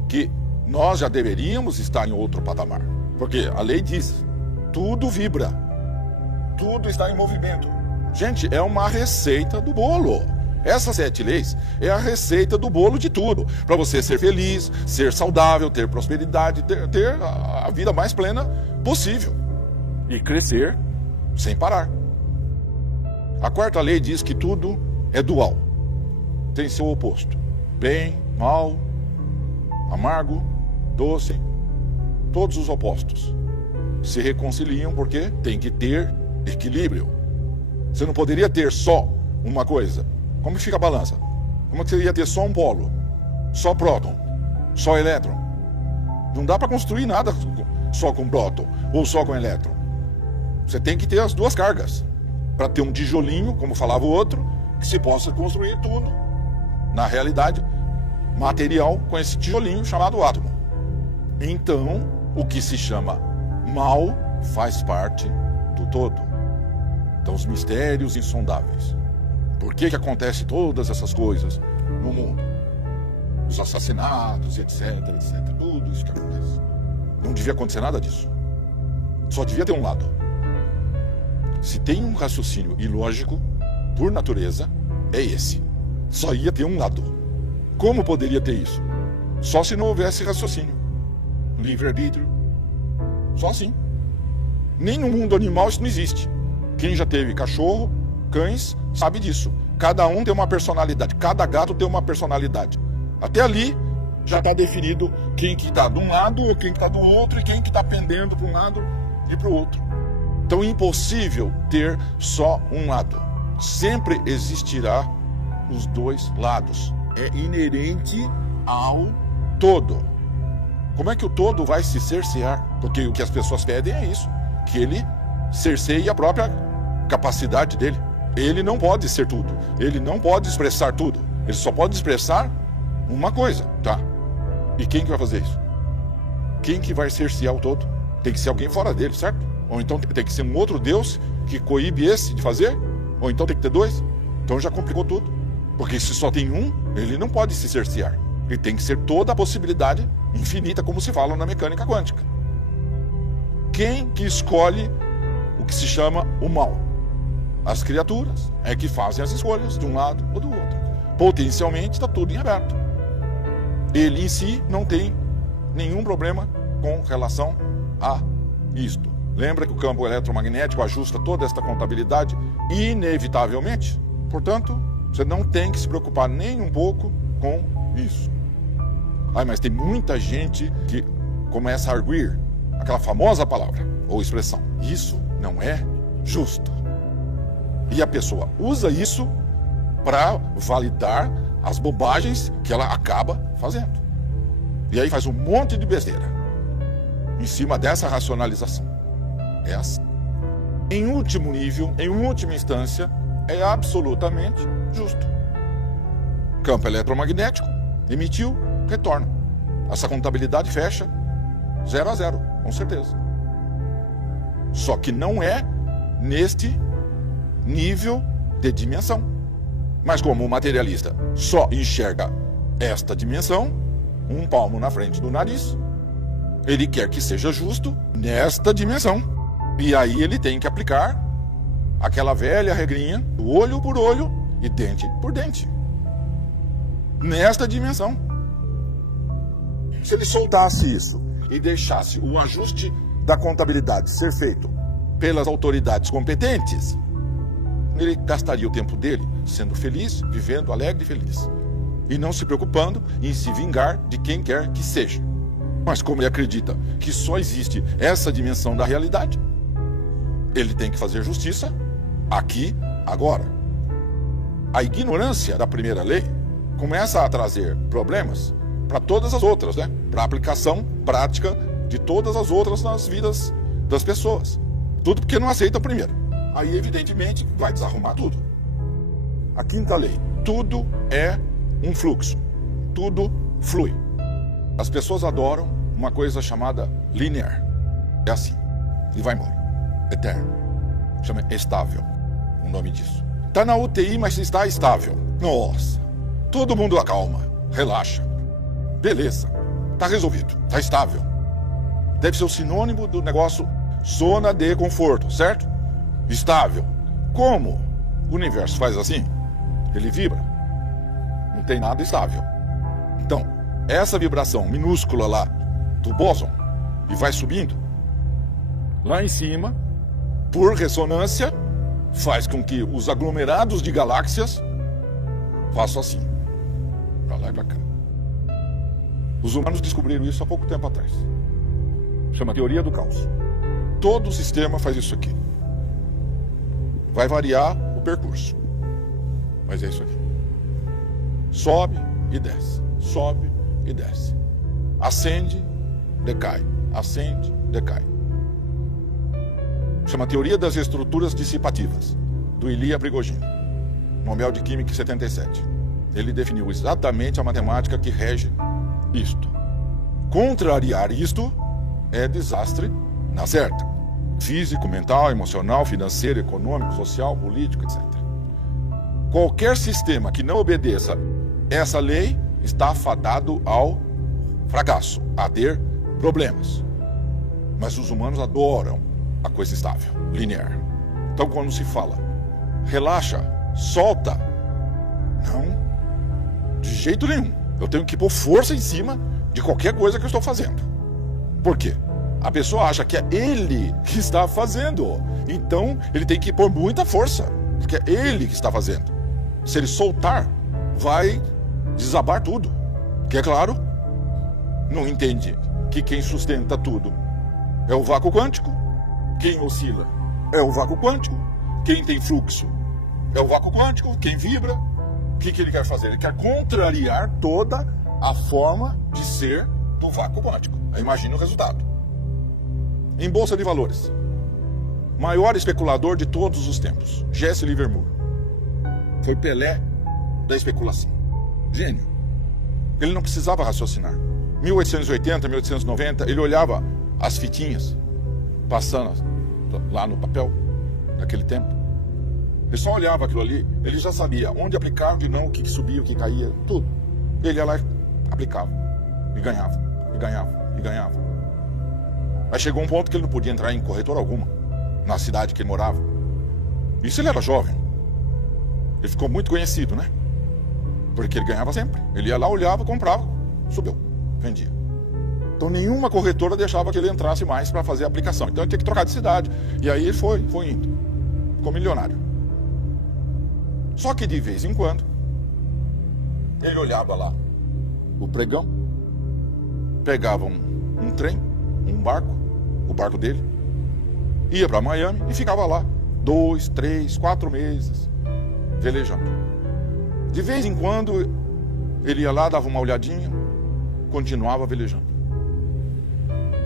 que nós já deveríamos estar em outro patamar. Porque a lei diz, tudo vibra, tudo está em movimento. Gente, é uma receita do bolo. Essas 7 leis é a receita do bolo de tudo. Para você ser feliz, ser saudável, ter prosperidade, ter a vida mais plena possível. E crescer sem parar. A 4ª lei diz que tudo é dual. Tem seu oposto. Bem, mal, amargo, doce. Todos os opostos se reconciliam porque tem que ter equilíbrio. Você não poderia ter só uma coisa. Como fica a balança? Como que você ia ter só um polo? Só próton? Só elétron? Não dá para construir nada só com próton ou só com elétron. Você tem que ter as duas cargas para ter um tijolinho, como falava o outro, que se possa construir tudo na realidade material com esse tijolinho chamado átomo. Então, o que se chama mal faz parte do todo. Então, os mistérios insondáveis. Por que acontece todas essas coisas no mundo? Os assassinatos, etc. Tudo isso que acontece. Não devia acontecer nada disso. Só devia ter um lado. Se tem um raciocínio ilógico, por natureza, é esse. Só ia ter um lado. Como poderia ter isso? Só se não houvesse raciocínio. Livre-arbítrio. Só assim. Nem no mundo animal isso não existe. Quem já teve cachorro, cães, sabe disso. Cada um tem uma personalidade, cada gato tem uma personalidade. Até ali já está definido quem que está de um lado, quem que está do outro e quem que está pendendo para um lado e para o outro. Então é impossível ter só um lado. Sempre existirá os dois lados. É inerente ao todo. Como é que o todo vai se cercear? Porque o que as pessoas pedem é isso, que ele cerceie a própria capacidade dele. Ele não pode ser tudo, ele não pode expressar tudo, ele só pode expressar uma coisa, tá? E quem que vai fazer isso? Quem que vai cercear o todo? Tem que ser alguém fora dele, certo? Ou então tem que ser um outro Deus que coíbe esse de fazer? Ou então tem que ter dois? Então já complicou tudo. Porque se só tem um, ele não pode se cercear. Ele tem que ser toda a possibilidade infinita, como se fala na mecânica quântica. Quem que escolhe o que se chama o mal? As criaturas é que fazem as escolhas de um lado ou do outro. Potencialmente está tudo em aberto. Ele em si não tem nenhum problema com relação a isto. Lembra que o campo eletromagnético ajusta toda esta contabilidade inevitavelmente? Portanto, você não tem que se preocupar nem um pouco com isso. Mas tem muita gente que começa a arguir aquela famosa palavra ou expressão. Isso não é justo. E a pessoa usa isso para validar as bobagens que ela acaba fazendo. E aí faz um monte de besteira em cima dessa racionalização. É assim. Em último nível, em última instância, é absolutamente justo. Campo eletromagnético, emitiu, retorna. Essa contabilidade fecha 0 a 0, com certeza. Só que não é neste nível de dimensão. Mas como o materialista só enxerga esta dimensão, um palmo na frente do nariz, ele quer que seja justo nesta dimensão. E aí ele tem que aplicar aquela velha regrinha do olho por olho e dente por dente. Nesta dimensão. Se ele soltasse isso e deixasse o ajuste da contabilidade ser feito pelas autoridades competentes, ele gastaria o tempo dele sendo feliz, vivendo alegre e feliz, e não se preocupando em se vingar de quem quer que seja. Mas como ele acredita que só existe essa dimensão da realidade, ele tem que fazer justiça aqui, agora. A ignorância da primeira lei começa a trazer problemas para todas as outras, né? Para a aplicação prática de todas as outras nas vidas das pessoas. Tudo porque não aceita o primeiro. Aí, evidentemente, vai desarrumar tudo. A quinta lei. Tudo é um fluxo. Tudo flui. As pessoas adoram uma coisa chamada linear. É assim. E vai embora. Eterno. Chama estável. O nome disso. Está na UTI, mas está estável. Nossa. Todo mundo acalma. Relaxa. Beleza. Está resolvido. Está estável. Deve ser o sinônimo do negócio zona de conforto, certo? Estável. Como o universo faz assim? Ele vibra. Não tem nada estável. Então, essa vibração minúscula lá do bóson e vai subindo, lá em cima, por ressonância, faz com que os aglomerados de galáxias façam assim, para lá e para cá. Os humanos descobriram isso há pouco tempo atrás. Chama teoria do caos. Todo o sistema faz isso aqui. Vai variar o percurso, mas é isso aqui. Sobe e desce, sobe e desce. Acende, decai, acende, decai. Chama teoria das estruturas dissipativas, do Ilya Prigogine, Nobel de Química em 77. Ele definiu exatamente a matemática que rege isto. Contrariar isto é desastre na certa. Físico, mental, emocional, financeiro, econômico, social, político, etc. Qualquer sistema que não obedeça essa lei está fadado ao fracasso, a ter problemas. Mas os humanos adoram a coisa estável, linear. Então quando se fala, relaxa, solta, não, de jeito nenhum. Eu tenho que pôr força em cima de qualquer coisa que eu estou fazendo. Por quê? A pessoa acha que é ele que está fazendo. Então, ele tem que pôr muita força, porque é ele que está fazendo. Se ele soltar, vai desabar tudo. Que é claro, não entende que quem sustenta tudo é o vácuo quântico, quem oscila é o vácuo quântico, quem tem fluxo é o vácuo quântico, quem vibra. O que ele quer fazer? Ele quer contrariar toda a forma de ser do vácuo quântico. Aí imagine o resultado. Em Bolsa de Valores, maior especulador de todos os tempos, Jesse Livermore. Foi Pelé da especulação. Gênio. Ele não precisava raciocinar. 1880, 1890, ele olhava as fitinhas passando lá no papel, naquele tempo. Ele só olhava aquilo ali, ele já sabia onde aplicar, onde não, o que subia, o que caía, tudo. Ele ia lá e aplicava. E ganhava, e ganhava, e ganhava. Mas chegou um ponto que ele não podia entrar em corretora alguma, na cidade que ele morava. Isso ele era jovem. Ele ficou muito conhecido, né? Porque ele ganhava sempre. Ele ia lá, olhava, comprava, subiu, vendia. Então nenhuma corretora deixava que ele entrasse mais para fazer a aplicação. Então ele tinha que trocar de cidade. E aí ele foi indo. Ficou milionário. Só que de vez em quando, ele olhava lá o pregão, pegava um trem, um barco, o barco dele, ia para Miami e ficava lá 2, 3, 4 meses velejando. De vez em quando ele ia lá, dava uma olhadinha, continuava velejando.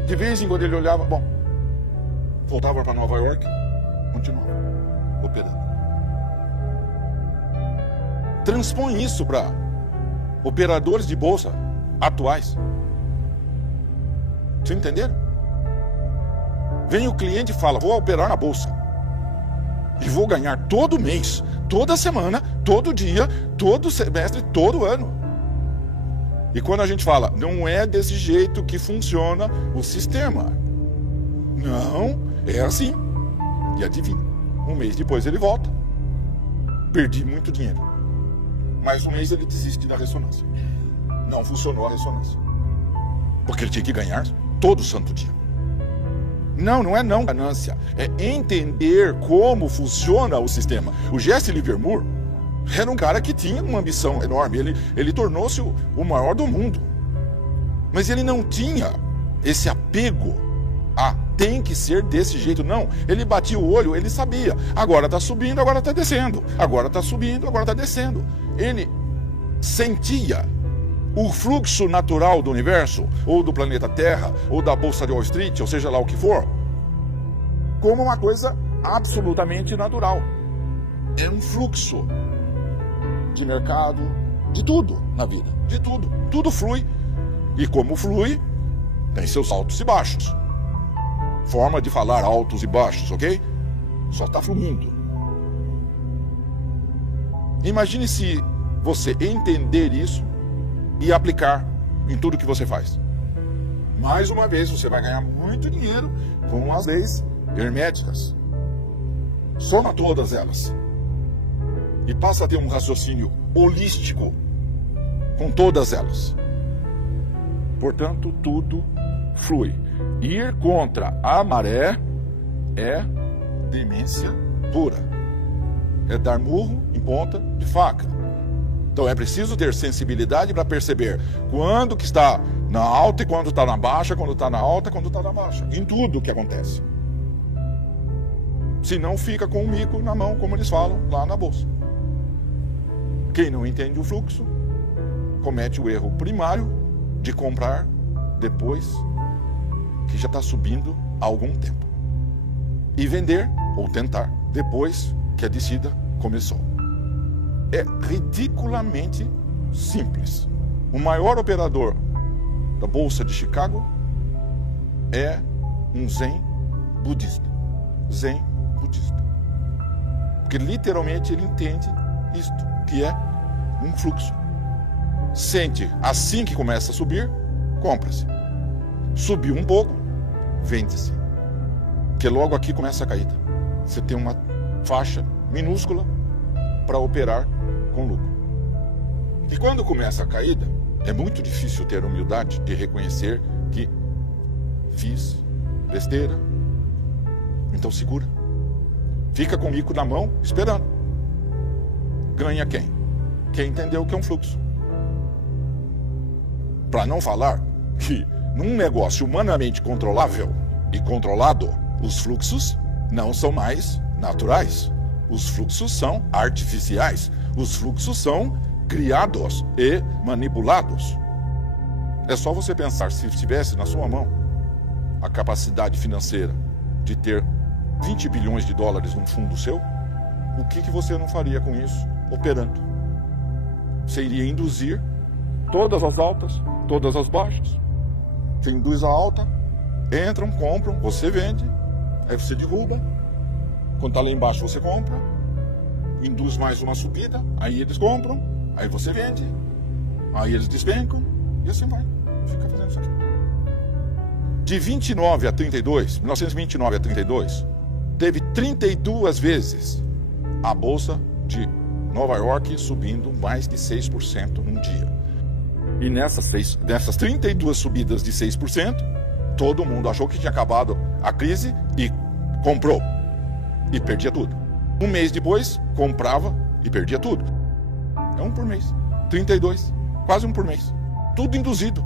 De vez em quando ele olhava, bom, voltava para Nova York, continuava operando. Transpõe isso para operadores de bolsa atuais. Vocês entenderam? Vem o cliente e fala, vou operar na bolsa. E vou ganhar todo mês, toda semana, todo dia, todo semestre, todo ano. E quando a gente fala, não é desse jeito que funciona o sistema. Não, é assim. E adivinha, um mês depois ele volta. Perdi muito dinheiro. Mais um mês ele desiste da ressonância. Não funcionou a ressonância. Porque ele tinha que ganhar todo santo dia. Não é não ganância. É entender como funciona o sistema. O Jesse Livermore era um cara que tinha uma ambição enorme. Ele tornou-se o maior do mundo. Mas ele não tinha esse apego a tem que ser desse jeito. Não. Ele batia o olho, ele sabia. Agora está subindo, agora está descendo. Agora está subindo, agora está descendo. Ele sentia o fluxo natural do universo, ou do planeta Terra, ou da Bolsa de Wall Street, ou seja lá o que for, como uma coisa absolutamente natural. É um fluxo de mercado, de tudo na vida, de tudo. Tudo flui. E como flui, tem seus altos e baixos. Forma de falar altos e baixos, ok? Só está fluindo. Imagine se você entender isso e aplicar em tudo que você faz. Mais uma vez, você vai ganhar muito dinheiro com as leis herméticas. Soma todas elas. E passa a ter um raciocínio holístico com todas elas. Portanto, tudo flui. Ir contra a maré é demência pura. É dar murro em ponta de faca. Então é preciso ter sensibilidade para perceber quando que está na alta e quando está na baixa, quando está na alta e quando está na baixa. Em tudo que acontece. Senão fica com o mico na mão, como eles falam lá na bolsa. Quem não entende o fluxo comete o erro primário de comprar depois que já está subindo há algum tempo. E vender ou tentar depois que a descida começou. É ridiculamente simples. O maior operador da Bolsa de Chicago é um zen budista. Zen budista. Porque literalmente ele entende isto, que é um fluxo. Sente, assim que começa a subir, compra-se. Subiu um pouco, vende-se. Porque logo aqui começa a caída. Você tem uma faixa minúscula para operar com lucro. E quando começa a caída, é muito difícil ter humildade de reconhecer que fiz besteira. Então segura. Fica com o mico na mão, esperando. ganha quem? Quem entendeu o que é um fluxo. Para não falar que num negócio humanamente controlável e controlado, os fluxos não são mais naturais. Os fluxos são artificiais. Os fluxos são criados e manipulados. É só você pensar, se tivesse na sua mão a capacidade financeira de ter 20 bilhões de dólares num fundo seu, o que você não faria com isso operando? Você iria induzir todas as altas, todas as baixas. Você induz a alta, entram, compram, você vende, aí você derruba. Quando está lá embaixo você compra, induz mais uma subida, aí eles compram, aí você vende, aí eles despencam, e assim vai. Fica fazendo isso aqui. De 1929 a 32, teve 32 vezes a Bolsa de Nova York subindo mais de 6% num dia. E nessas 32 subidas de 6%, todo mundo achou que tinha acabado a crise e comprou. E perdia tudo. Um mês depois, comprava e perdia tudo. É um por mês. 32. Quase um por mês. Tudo induzido.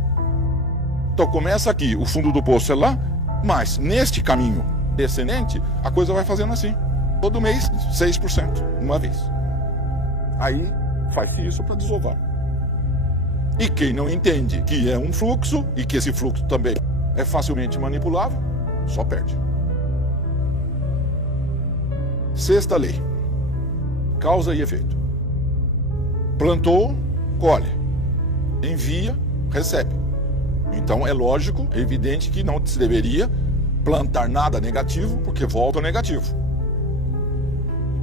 Então começa aqui, o fundo do poço é lá, mas neste caminho descendente, a coisa vai fazendo assim. Todo mês, 6%, uma vez. Aí, faz-se isso para desovar. E quem não entende que é um fluxo, e que esse fluxo também é facilmente manipulável, só perde. Sexta lei. Causa e efeito. Plantou, colhe. Envia, recebe. Então é lógico, é evidente que não se deveria plantar nada negativo, porque volta ao negativo.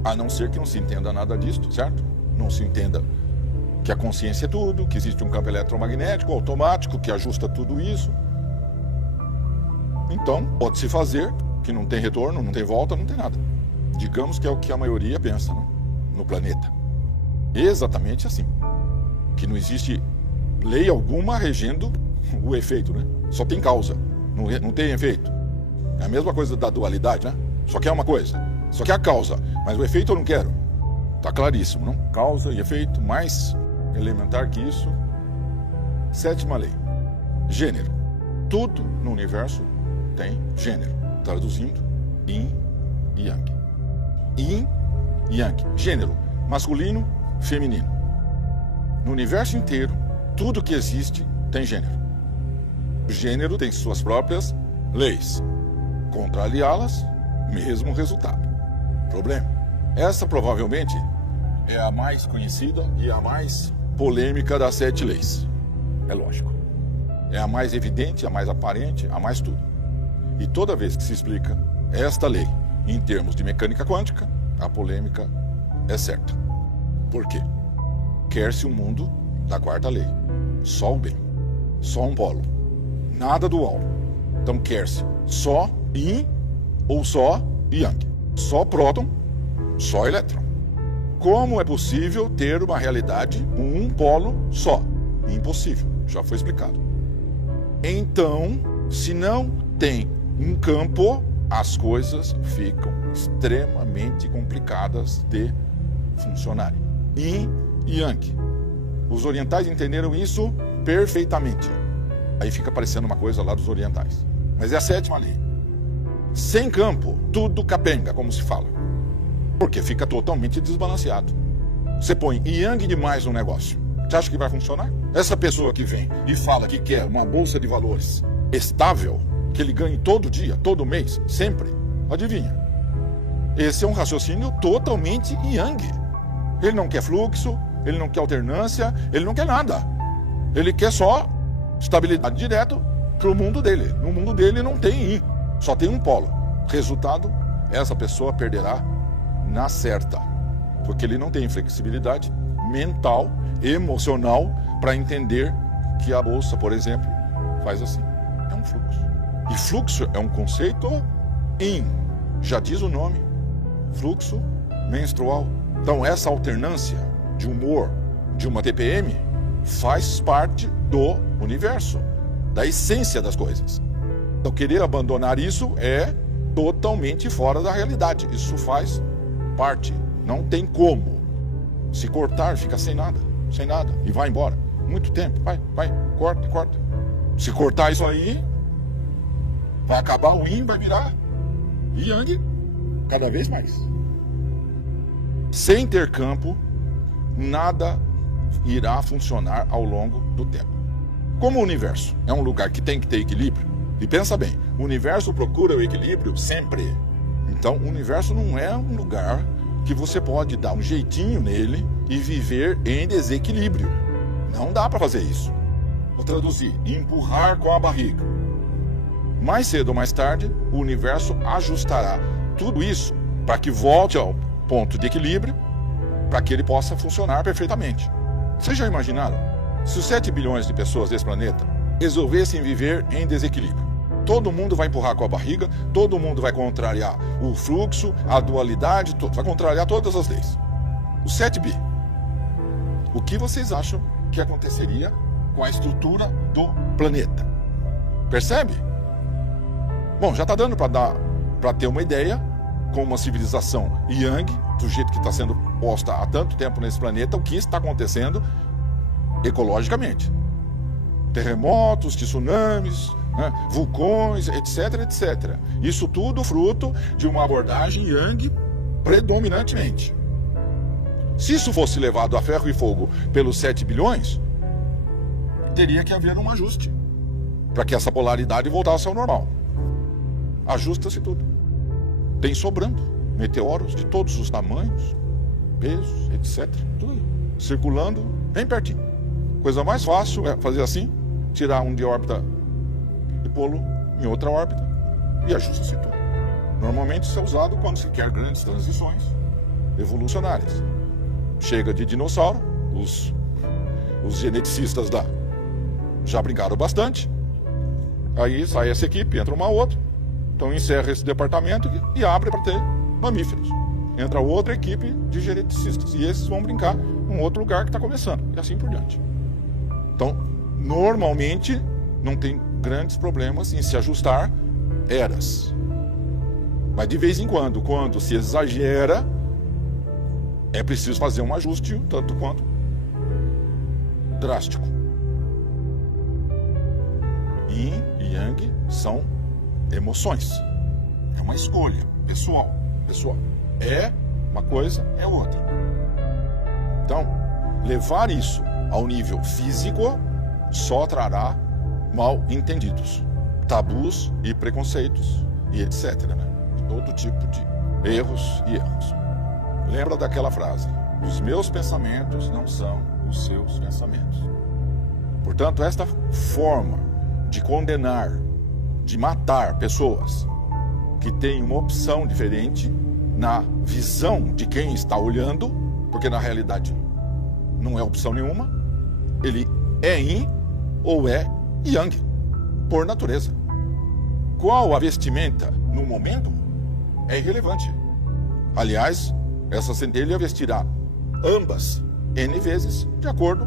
A não ser que não se entenda nada disto, certo? Não se entenda que a consciência é tudo, que existe um campo eletromagnético automático que ajusta tudo isso. Então, pode-se fazer que não tem retorno, não tem volta, não tem nada. Digamos que é o que a maioria pensa, né, no planeta. Exatamente assim. Que não existe lei alguma regendo o efeito, né? Só tem causa, não tem efeito. É a mesma coisa da dualidade, né? Só quer uma coisa, só quer a causa, mas o efeito eu não quero. Tá claríssimo, não? Causa e efeito, mais elementar que isso. Sétima lei. Gênero. Tudo no universo tem gênero. Traduzindo, yin e yang. Yin e yang. Gênero. Masculino, feminino. No universo inteiro, tudo que existe tem gênero. O gênero tem suas próprias leis. Contrariá-las, mesmo resultado. Problema. Essa provavelmente é a mais conhecida e a mais polêmica das 7 leis. É lógico. É a mais evidente, a mais aparente, a mais tudo. E toda vez que se explica esta lei em termos de mecânica quântica, a polêmica é certa. Por quê? Quer-se um mundo da quarta lei. Só o bem. Só um polo. Nada dual. Então quer-se só yin ou só yang. Só próton, só elétron. Como é possível ter uma realidade com um polo só? Impossível, já foi explicado. Então, se não tem um campo, as coisas ficam extremamente complicadas de funcionarem. Yin e yang. Os orientais entenderam isso perfeitamente. Aí fica parecendo uma coisa lá dos orientais. Mas é a sétima lei. Sem campo, tudo capenga, como se fala. Porque fica totalmente desbalanceado. Você põe yang demais no negócio. Você acha que vai funcionar? Essa pessoa que vem e fala que quer uma bolsa de valores estável, que ele ganhe todo dia, todo mês, sempre, adivinha? Esse é um raciocínio totalmente yang. Ele não quer fluxo, ele não quer alternância, ele não quer nada. Ele quer só estabilidade direto para o mundo dele. No mundo dele não tem yin, só tem um polo. Resultado, essa pessoa perderá na certa, porque ele não tem flexibilidade mental, emocional, para entender que a bolsa, por exemplo, faz assim. É um fluxo. E fluxo é um conceito yin, já diz o nome, fluxo menstrual. Então essa alternância de humor de uma TPM faz parte do universo, da essência das coisas. Então querer abandonar isso é totalmente fora da realidade. Isso faz parte, não tem como. Se cortar, fica sem nada, e vai embora. Muito tempo, vai, corta. Se cortar isso aí, vai acabar o yin, vai virar yang cada vez mais. Sem ter campo, nada irá funcionar ao longo do tempo. Como o universo é um lugar que tem que ter equilíbrio, e pensa bem, o universo procura o equilíbrio sempre. Então, o universo não é um lugar que você pode dar um jeitinho nele e viver em desequilíbrio. Não dá para fazer isso. Vou traduzir: empurrar com a barriga. Mais cedo ou mais tarde, o universo ajustará tudo isso para que volte ao ponto de equilíbrio, para que ele possa funcionar perfeitamente. Vocês já imaginaram? Se os 7 bilhões de pessoas desse planeta resolvessem viver em desequilíbrio, todo mundo vai empurrar com a barriga, todo mundo vai contrariar o fluxo, a dualidade, vai contrariar todas as leis. Os 7 bi. O que vocês acham que aconteceria com a estrutura do planeta? Percebe? Bom, já está dando para ter uma ideia, com uma civilização yang, do jeito que está sendo posta há tanto tempo nesse planeta, o que está acontecendo ecologicamente. Terremotos, tsunamis, né, vulcões, etc. Isso tudo fruto de uma abordagem yang predominantemente. Se isso fosse levado a ferro e fogo pelos 7 bilhões, teria que haver um ajuste para que essa polaridade voltasse ao normal. Ajusta-se tudo. Tem sobrando meteoros de todos os tamanhos, pesos, etc. Tudo circulando bem pertinho. Coisa mais fácil é fazer assim, tirar um de órbita e pô-lo em outra órbita e ajusta-se tudo. Normalmente isso é usado quando se quer grandes transições evolucionárias. Chega de dinossauro, os geneticistas já brincaram bastante, aí sai essa equipe, entra uma outra, então encerra esse departamento e abre para ter mamíferos. Entra outra equipe de geneticistas e esses vão brincar em outro lugar que está começando, e assim por diante. Então, normalmente, não tem grandes problemas em se ajustar eras. Mas de vez em quando se exagera, é preciso fazer um ajuste tanto quanto drástico. Yin e Yang são emoções. É uma escolha pessoal. É uma coisa, é outra. Então, levar isso ao nível físico só trará mal entendidos, tabus e preconceitos e etc. Né? Todo tipo de erros e erros. Lembra daquela frase: os meus pensamentos não são os seus pensamentos. Portanto, esta forma de condenar, de matar pessoas que têm uma opção diferente na visão de quem está olhando, porque na realidade não é opção nenhuma, ele é yin ou é yang, por natureza. Qual a vestimenta no momento é irrelevante. Aliás, essa centelha vestirá ambas N vezes de acordo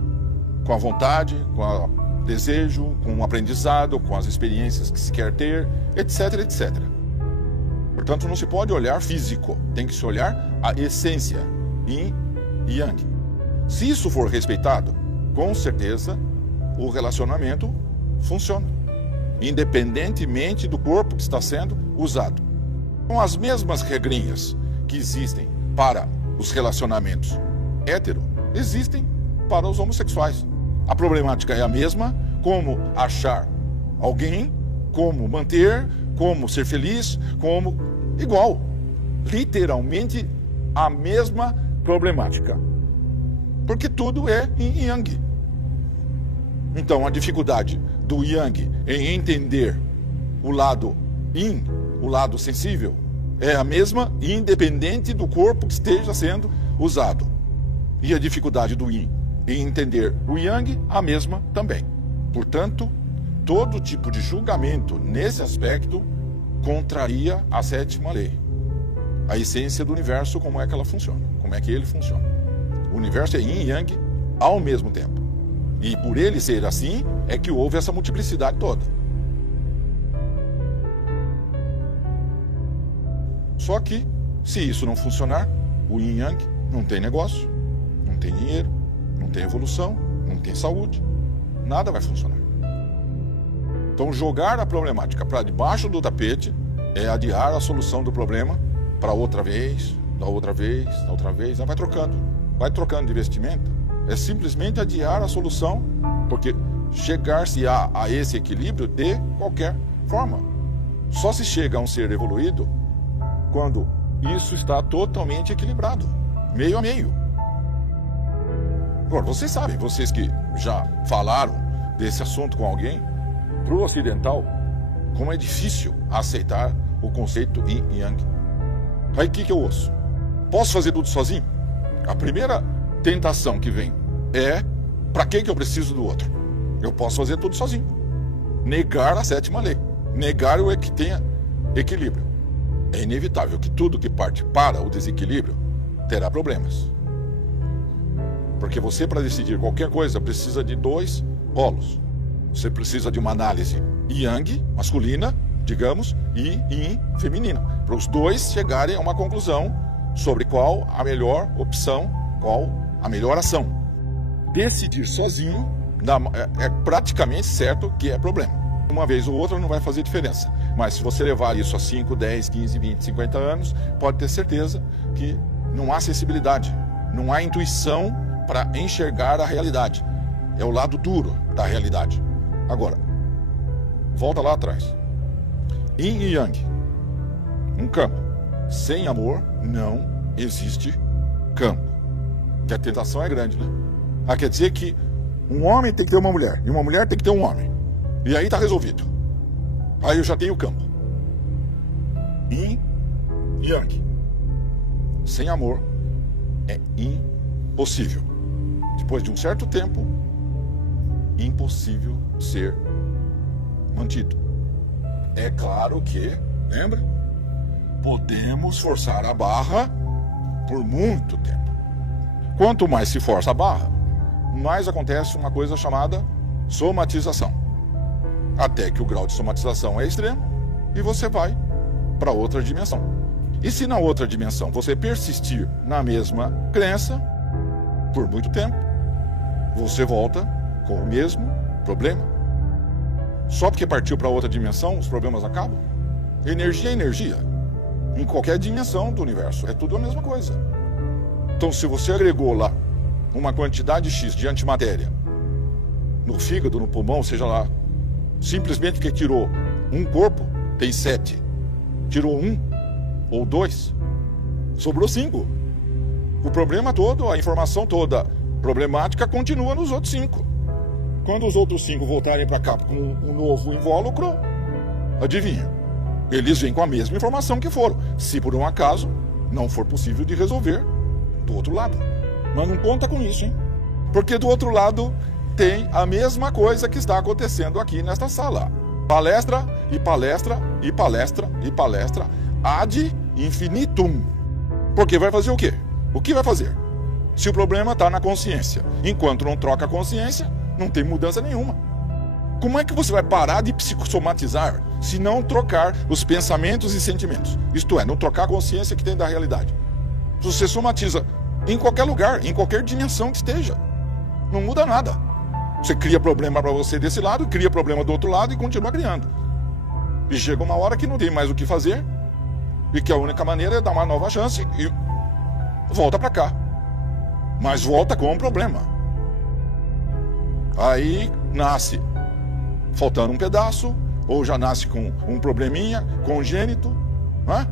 com a vontade, com o desejo, com o aprendizado, com as experiências que se quer ter, etc. Portanto, não se pode olhar físico, tem que se olhar a essência, Yin e Yang. Se isso for respeitado, com certeza o relacionamento funciona, independentemente do corpo que está sendo usado. Com as mesmas regrinhas que existem para os relacionamentos hétero, existem para os homossexuais. A problemática é a mesma: como achar alguém, como manter, como ser feliz, como igual. Literalmente a mesma problemática. Porque tudo é em Yang. Então a dificuldade do Yang em entender o lado Yin, o lado sensível, é a mesma independente do corpo que esteja sendo usado. E a dificuldade do Yin em entender o Yang, a mesma também. Portanto, todo tipo de julgamento nesse aspecto contraria a sétima lei. A essência do universo, como é que ela funciona, como é que ele funciona. O universo é Yin e Yang ao mesmo tempo. E por ele ser assim, é que houve essa multiplicidade toda. Só que, se isso não funcionar, o Yin e Yang não tem negócio. não tem dinheiro, não tem evolução, não tem saúde, nada vai funcionar. Então jogar a problemática para debaixo do tapete é adiar a solução do problema para outra vez, da outra vez, da outra vez, vai trocando de vestimenta. É simplesmente adiar a solução, porque chegar-se a esse equilíbrio de qualquer forma. Só se chega a um ser evoluído quando isso está totalmente equilibrado, meio a meio. Agora, vocês sabem, vocês que já falaram desse assunto com alguém, para o ocidental, como é difícil aceitar o conceito Yin e Yang. Aí o que eu ouço? Posso fazer tudo sozinho? A primeira tentação que vem é: para que eu preciso do outro? Eu posso fazer tudo sozinho. Negar a sétima lei, negar o que tenha equilíbrio. É inevitável que tudo que parte para o desequilíbrio terá problemas. Porque você, para decidir qualquer coisa, precisa de dois polos. Você precisa de uma análise Yang, masculina, digamos, e Yin, feminina, para os dois chegarem a uma conclusão sobre qual a melhor opção, qual a melhor ação. Decidir sozinho é praticamente certo que é problema. Uma vez ou outra não vai fazer diferença, mas se você levar isso a 5, 10, 15, 20, 50 anos, pode ter certeza que não há sensibilidade, não há intuição para enxergar a realidade. É o lado duro da realidade. Agora, volta lá atrás. Yin e Yang, um campo. Sem amor não existe campo. Que a tentação é grande, né? Quer dizer que um homem tem que ter uma mulher e uma mulher tem que ter um homem. E aí tá resolvido. Aí eu já tenho o campo. Yin e Yang. Sem amor é impossível. Depois de um certo tempo, impossível ser mantido. É claro que, lembra? Podemos forçar a barra por muito tempo. Quanto mais se força a barra, mais acontece uma coisa chamada somatização. Até que o grau de somatização é extremo e você vai para outra dimensão. E se na outra dimensão você persistir na mesma crença por muito tempo, você volta com o mesmo problema. Só porque partiu para outra dimensão, os problemas acabam? Energia é energia. Em qualquer dimensão do universo, é tudo a mesma coisa. Então, se você agregou lá uma quantidade X de antimatéria no fígado, no pulmão, seja lá, simplesmente porque tirou um corpo, tem 7. Tirou 1 ou 2, sobrou 5. O problema todo, a informação toda problemática continua nos outros 5. Quando os outros 5 voltarem para cá com um novo invólucro, adivinha? Eles vêm com a mesma informação que foram, se por um acaso não for possível de resolver do outro lado. Mas não conta com isso, hein? Porque do outro lado tem a mesma coisa que está acontecendo aqui nesta sala. Palestra e palestra e palestra e palestra ad infinitum. Porque vai fazer o quê? O que vai fazer? Se o problema está na consciência, enquanto não troca a consciência, não tem mudança nenhuma. Como é que você vai parar de psicossomatizar se não trocar os pensamentos e sentimentos? Isto é, não trocar a consciência que tem da realidade. Você somatiza em qualquer lugar, em qualquer dimensão que esteja. Não muda nada. Você cria problema para você desse lado, cria problema do outro lado e continua criando. E chega uma hora que não tem mais o que fazer e que a única maneira é dar uma nova chance e volta para cá. Mas volta com um problema. Aí nasce faltando um pedaço, ou já nasce com um probleminha congênito, né?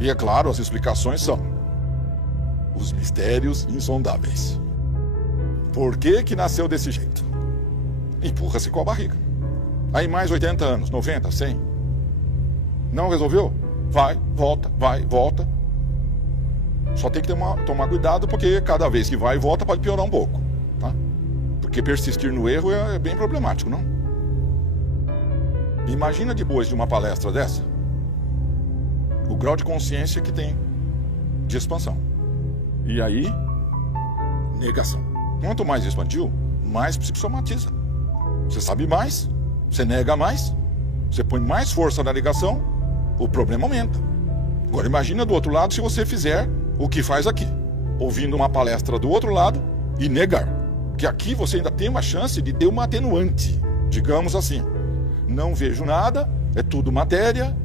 E é claro, as explicações são os mistérios insondáveis. Por que que nasceu desse jeito? Empurra-se com a barriga. Aí mais 80 anos, 90, 100. Não resolveu? Vai, volta. Só tem que tomar cuidado, porque cada vez que vai e volta pode piorar um pouco, tá? Porque persistir no erro é bem problemático, não? Imagina depois de uma palestra dessa, o grau de consciência que tem de expansão. E aí, negação. Quanto mais expandiu, mais psicossomatiza. Você sabe mais, você nega mais, você põe mais força na negação, o problema aumenta. Agora imagina do outro lado se você fizer o que faz aqui. ouvindo uma palestra do outro lado e negar. Que aqui você ainda tem uma chance de ter uma atenuante, digamos assim. Não vejo nada, é tudo matéria,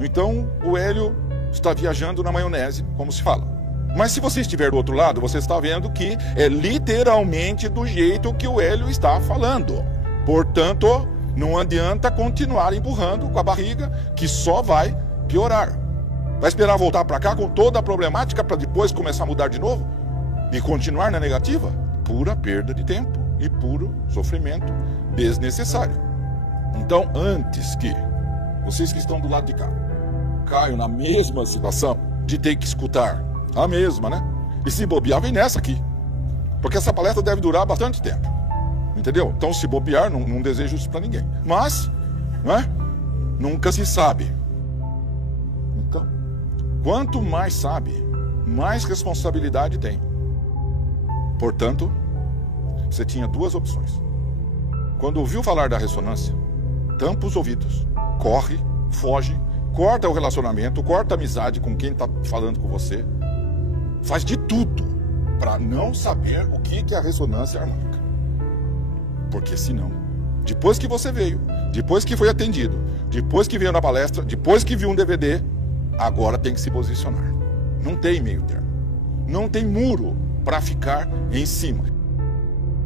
então o Hélio está viajando na maionese, como se fala. Mas se você estiver do outro lado, você está vendo que é literalmente do jeito que o Hélio está falando. Portanto, não adianta continuar empurrando com a barriga, que só vai piorar. Vai esperar voltar para cá com toda a problemática para depois começar a mudar de novo? E continuar na negativa? Pura perda de tempo e puro sofrimento desnecessário. Então, antes que vocês que estão do lado de cá caiam na mesma situação de ter que escutar a mesma, né? E se bobear, vem nessa aqui. Porque essa palestra deve durar bastante tempo. Entendeu? Então, se bobear, não desejo isso para ninguém. Mas, né? Nunca se sabe. Então, quanto mais sabe, mais responsabilidade tem. Portanto, você tinha duas opções. Quando ouviu falar da ressonância, tampa os ouvidos, corre, foge, corta o relacionamento, corta a amizade com quem está falando com você, faz de tudo para não saber o que é a ressonância harmônica. Porque senão, depois que você veio, depois que foi atendido, depois que veio na palestra, depois que viu um DVD, agora tem que se posicionar. Não tem meio termo. Não tem muro para ficar em cima.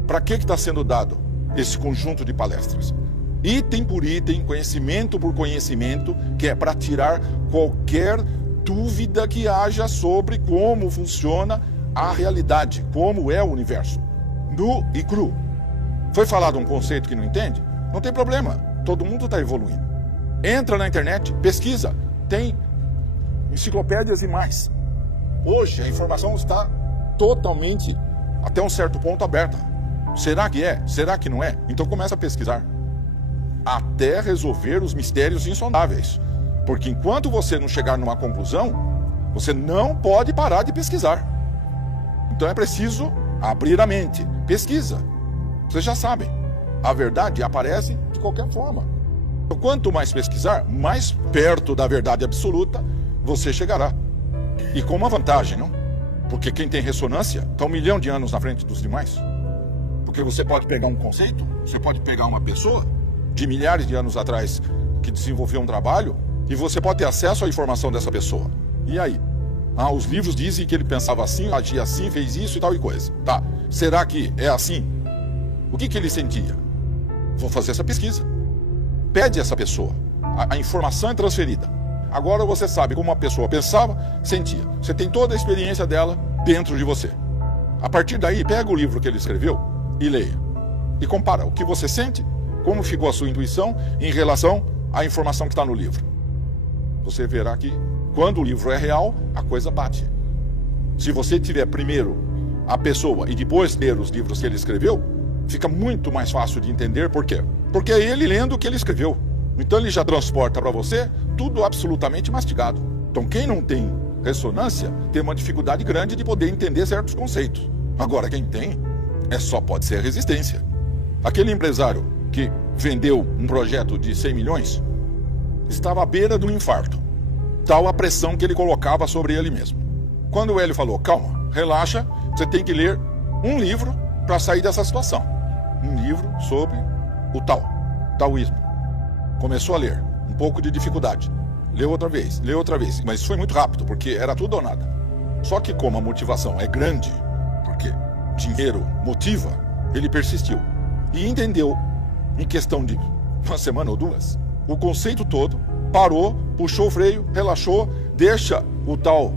Para que está sendo dado esse conjunto de palestras? Item por item, conhecimento por conhecimento, que é para tirar qualquer dúvida que haja sobre como funciona a realidade, como é o universo, nu e cru. Foi falado um conceito que não entende? Não tem problema, todo mundo está evoluindo. Entra na internet, pesquisa, tem enciclopédias e mais. Hoje a informação está totalmente, até um certo ponto, aberta. Será que é? Será que não é? Então começa a pesquisar. Até resolver os mistérios insondáveis. Porque enquanto você não chegar numa conclusão, você não pode parar de pesquisar. Então é preciso abrir a mente. Pesquisa. Vocês já sabem, a verdade aparece de qualquer forma. Então, quanto mais pesquisar, mais perto da verdade absoluta você chegará. E com uma vantagem, não? Porque quem tem ressonância está 1 milhão de anos na frente dos demais. Porque você pode pegar um conceito, você pode pegar uma pessoa de milhares de anos atrás que desenvolveu um trabalho e você pode ter acesso à informação dessa pessoa. E aí? Os livros dizem que ele pensava assim, agia assim, fez isso e tal e coisa. Tá, será que é assim? O que ele sentia? Vou fazer essa pesquisa. Pede essa pessoa. A informação é transferida. Agora você sabe como uma pessoa pensava, sentia. Você tem toda a experiência dela dentro de você. A partir daí, pega o livro que ele escreveu e leia. E compara o que você sente, como ficou a sua intuição em relação à informação que está no livro. Você verá que quando o livro é real, a coisa bate. Se você tiver primeiro a pessoa e depois ler os livros que ele escreveu, fica muito mais fácil de entender por quê. Porque é ele lendo o que ele escreveu. Então ele já transporta para você tudo absolutamente mastigado. Então quem não tem ressonância tem uma dificuldade grande de poder entender certos conceitos. Agora quem tem, só pode ser resistência. Aquele empresário que vendeu um projeto de 100 milhões estava à beira do infarto. Tal a pressão que ele colocava sobre ele mesmo. Quando o Hélio falou, calma, relaxa, você tem que ler um livro para sair dessa situação. Um livro sobre o taoísmo. Começou a ler, um pouco de dificuldade. Leu outra vez, mas foi muito rápido, porque era tudo ou nada. Só que como a motivação é grande, porque dinheiro motiva, ele persistiu. E entendeu, em questão de uma semana ou duas, o conceito todo, parou, puxou o freio, relaxou, deixa o tal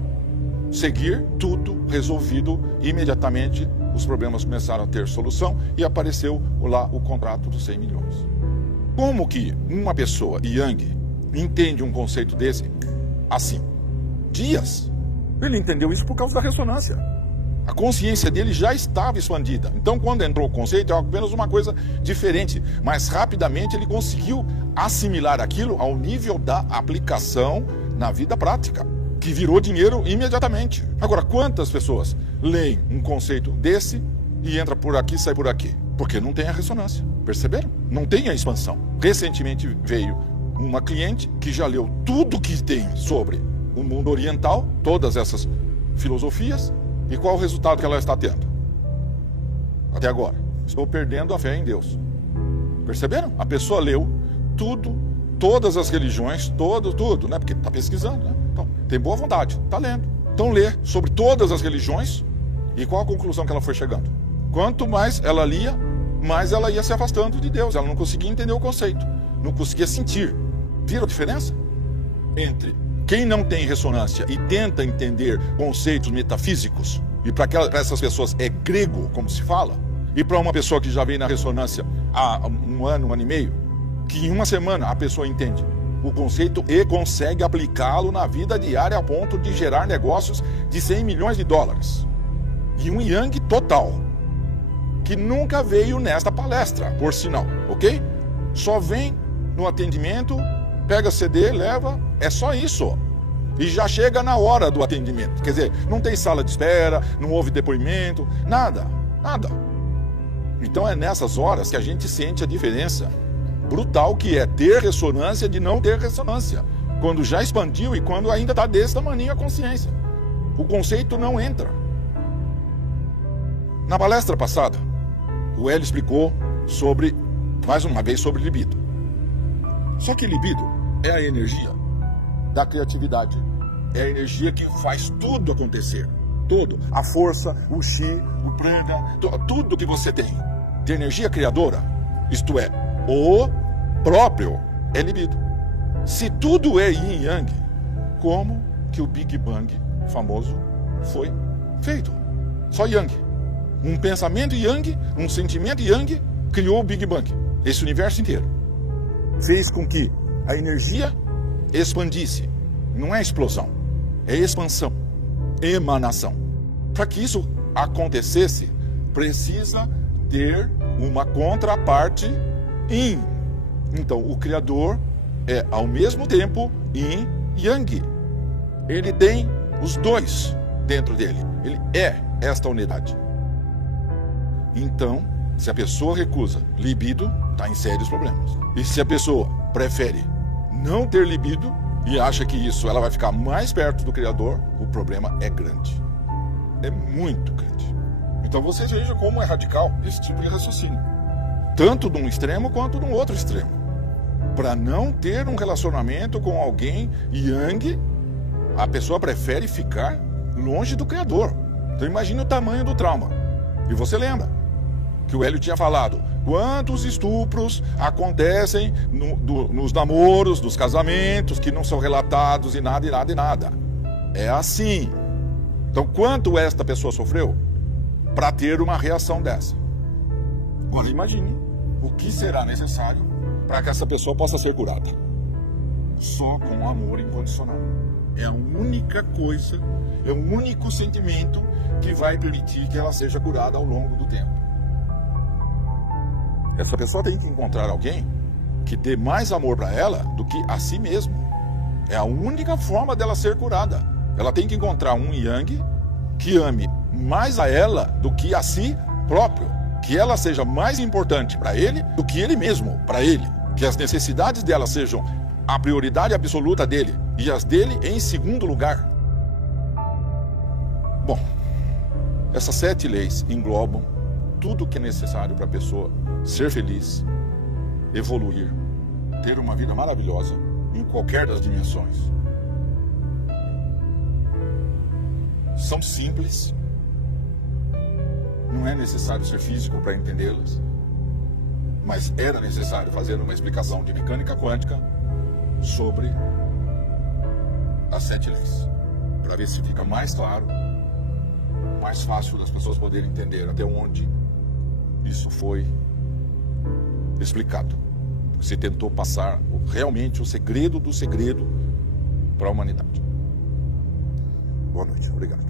seguir, tudo resolvido imediatamente. Os problemas começaram a ter solução e apareceu lá o contrato dos 100 milhões. Como que uma pessoa, Yang, entende um conceito desse assim? Dias. Ele entendeu isso por causa da ressonância. A consciência dele já estava expandida. Então, quando entrou o conceito, é apenas uma coisa diferente. Mas rapidamente ele conseguiu assimilar aquilo ao nível da aplicação na vida prática, que virou dinheiro imediatamente. Agora, quantas pessoas leem um conceito desse e entra por aqui, sai por aqui? Porque não tem a ressonância. Perceberam? Não tem a expansão. Recentemente veio uma cliente que já leu tudo que tem sobre o mundo oriental, todas essas filosofias, E qual o resultado que ela está tendo? Até agora, estou perdendo a fé em Deus. Perceberam? A pessoa leu tudo, todas as religiões, tudo, né? Porque está pesquisando, né? Então, tem boa vontade, está lendo. Então, lê sobre todas as religiões e qual a conclusão que ela foi chegando? Quanto mais ela lia, mais ela ia se afastando de Deus. Ela não conseguia entender o conceito, não conseguia sentir. Viram a diferença? Entre quem não tem ressonância e tenta entender conceitos metafísicos, e para essas pessoas é grego, como se fala, e para uma pessoa que já veio na ressonância há um ano e meio, que em uma semana a pessoa entende o conceito e consegue aplicá-lo na vida diária a ponto de gerar negócios de 100 milhões de dólares. E um yang total, que nunca veio nesta palestra, por sinal, ok? Só vem no atendimento, pega CD, leva, é só isso. E já chega na hora do atendimento. Quer dizer, não tem sala de espera, não houve depoimento, nada. Então é nessas horas que a gente sente a diferença brutal que é ter ressonância de não ter ressonância. Quando já expandiu e quando ainda está desse tamanho a consciência. O conceito não entra. Na palestra passada, o Hélio explicou sobre, mais uma vez, sobre libido. Só que libido é a energia da criatividade. É a energia que faz tudo acontecer. Tudo. A força, o chi, o prana, tudo que você tem de energia criadora, isto é, o próprio é libido. Se tudo é yin e yang, como que o Big Bang famoso foi feito? Só yang. Um pensamento yang, um sentimento yang criou o Big Bang. Esse universo inteiro. Fez com que a energia expandisse. Não é explosão, é expansão, emanação. Para que isso acontecesse, precisa ter uma contraparte yin. Então, o Criador é, ao mesmo tempo, yin e yang. Ele tem os dois dentro dele. Ele é esta unidade. Então, se a pessoa recusa libido, está em sérios problemas. E se a pessoa prefere não ter libido e acha que isso ela vai ficar mais perto do Criador, o problema é grande. É muito grande. Então você veja como é radical esse tipo de raciocínio. Tanto de um extremo quanto de um outro extremo. Para não ter um relacionamento com alguém yang, a pessoa prefere ficar longe do Criador. Então imagine o tamanho do trauma. E você lembra que o Hélio tinha falado quantos estupros acontecem nos namoros, nos casamentos, que não são relatados e nada. É assim. Então, quanto esta pessoa sofreu para ter uma reação dessa? Agora, imagine o que será necessário para que essa pessoa possa ser curada. Só com amor incondicional. É a única coisa, é o único sentimento que vai permitir que ela seja curada ao longo do tempo. Essa pessoa tem que encontrar alguém que dê mais amor para ela do que a si mesmo. É a única forma dela ser curada. Ela tem que encontrar um yang que ame mais a ela do que a si próprio. Que ela seja mais importante para ele do que ele mesmo, para ele. Que as necessidades dela sejam a prioridade absoluta dele e as dele em segundo lugar. Bom, essas 7 leis englobam tudo o que é necessário para a pessoa ser feliz, evoluir, ter uma vida maravilhosa em qualquer das dimensões. São simples, não é necessário ser físico para entendê-las, mas era necessário fazer uma explicação de mecânica quântica sobre as 7 leis, para ver se fica mais claro, mais fácil das pessoas poderem entender até onde isso foi explicado. Se tentou passar realmente o segredo do segredo para a humanidade. Boa noite, obrigado.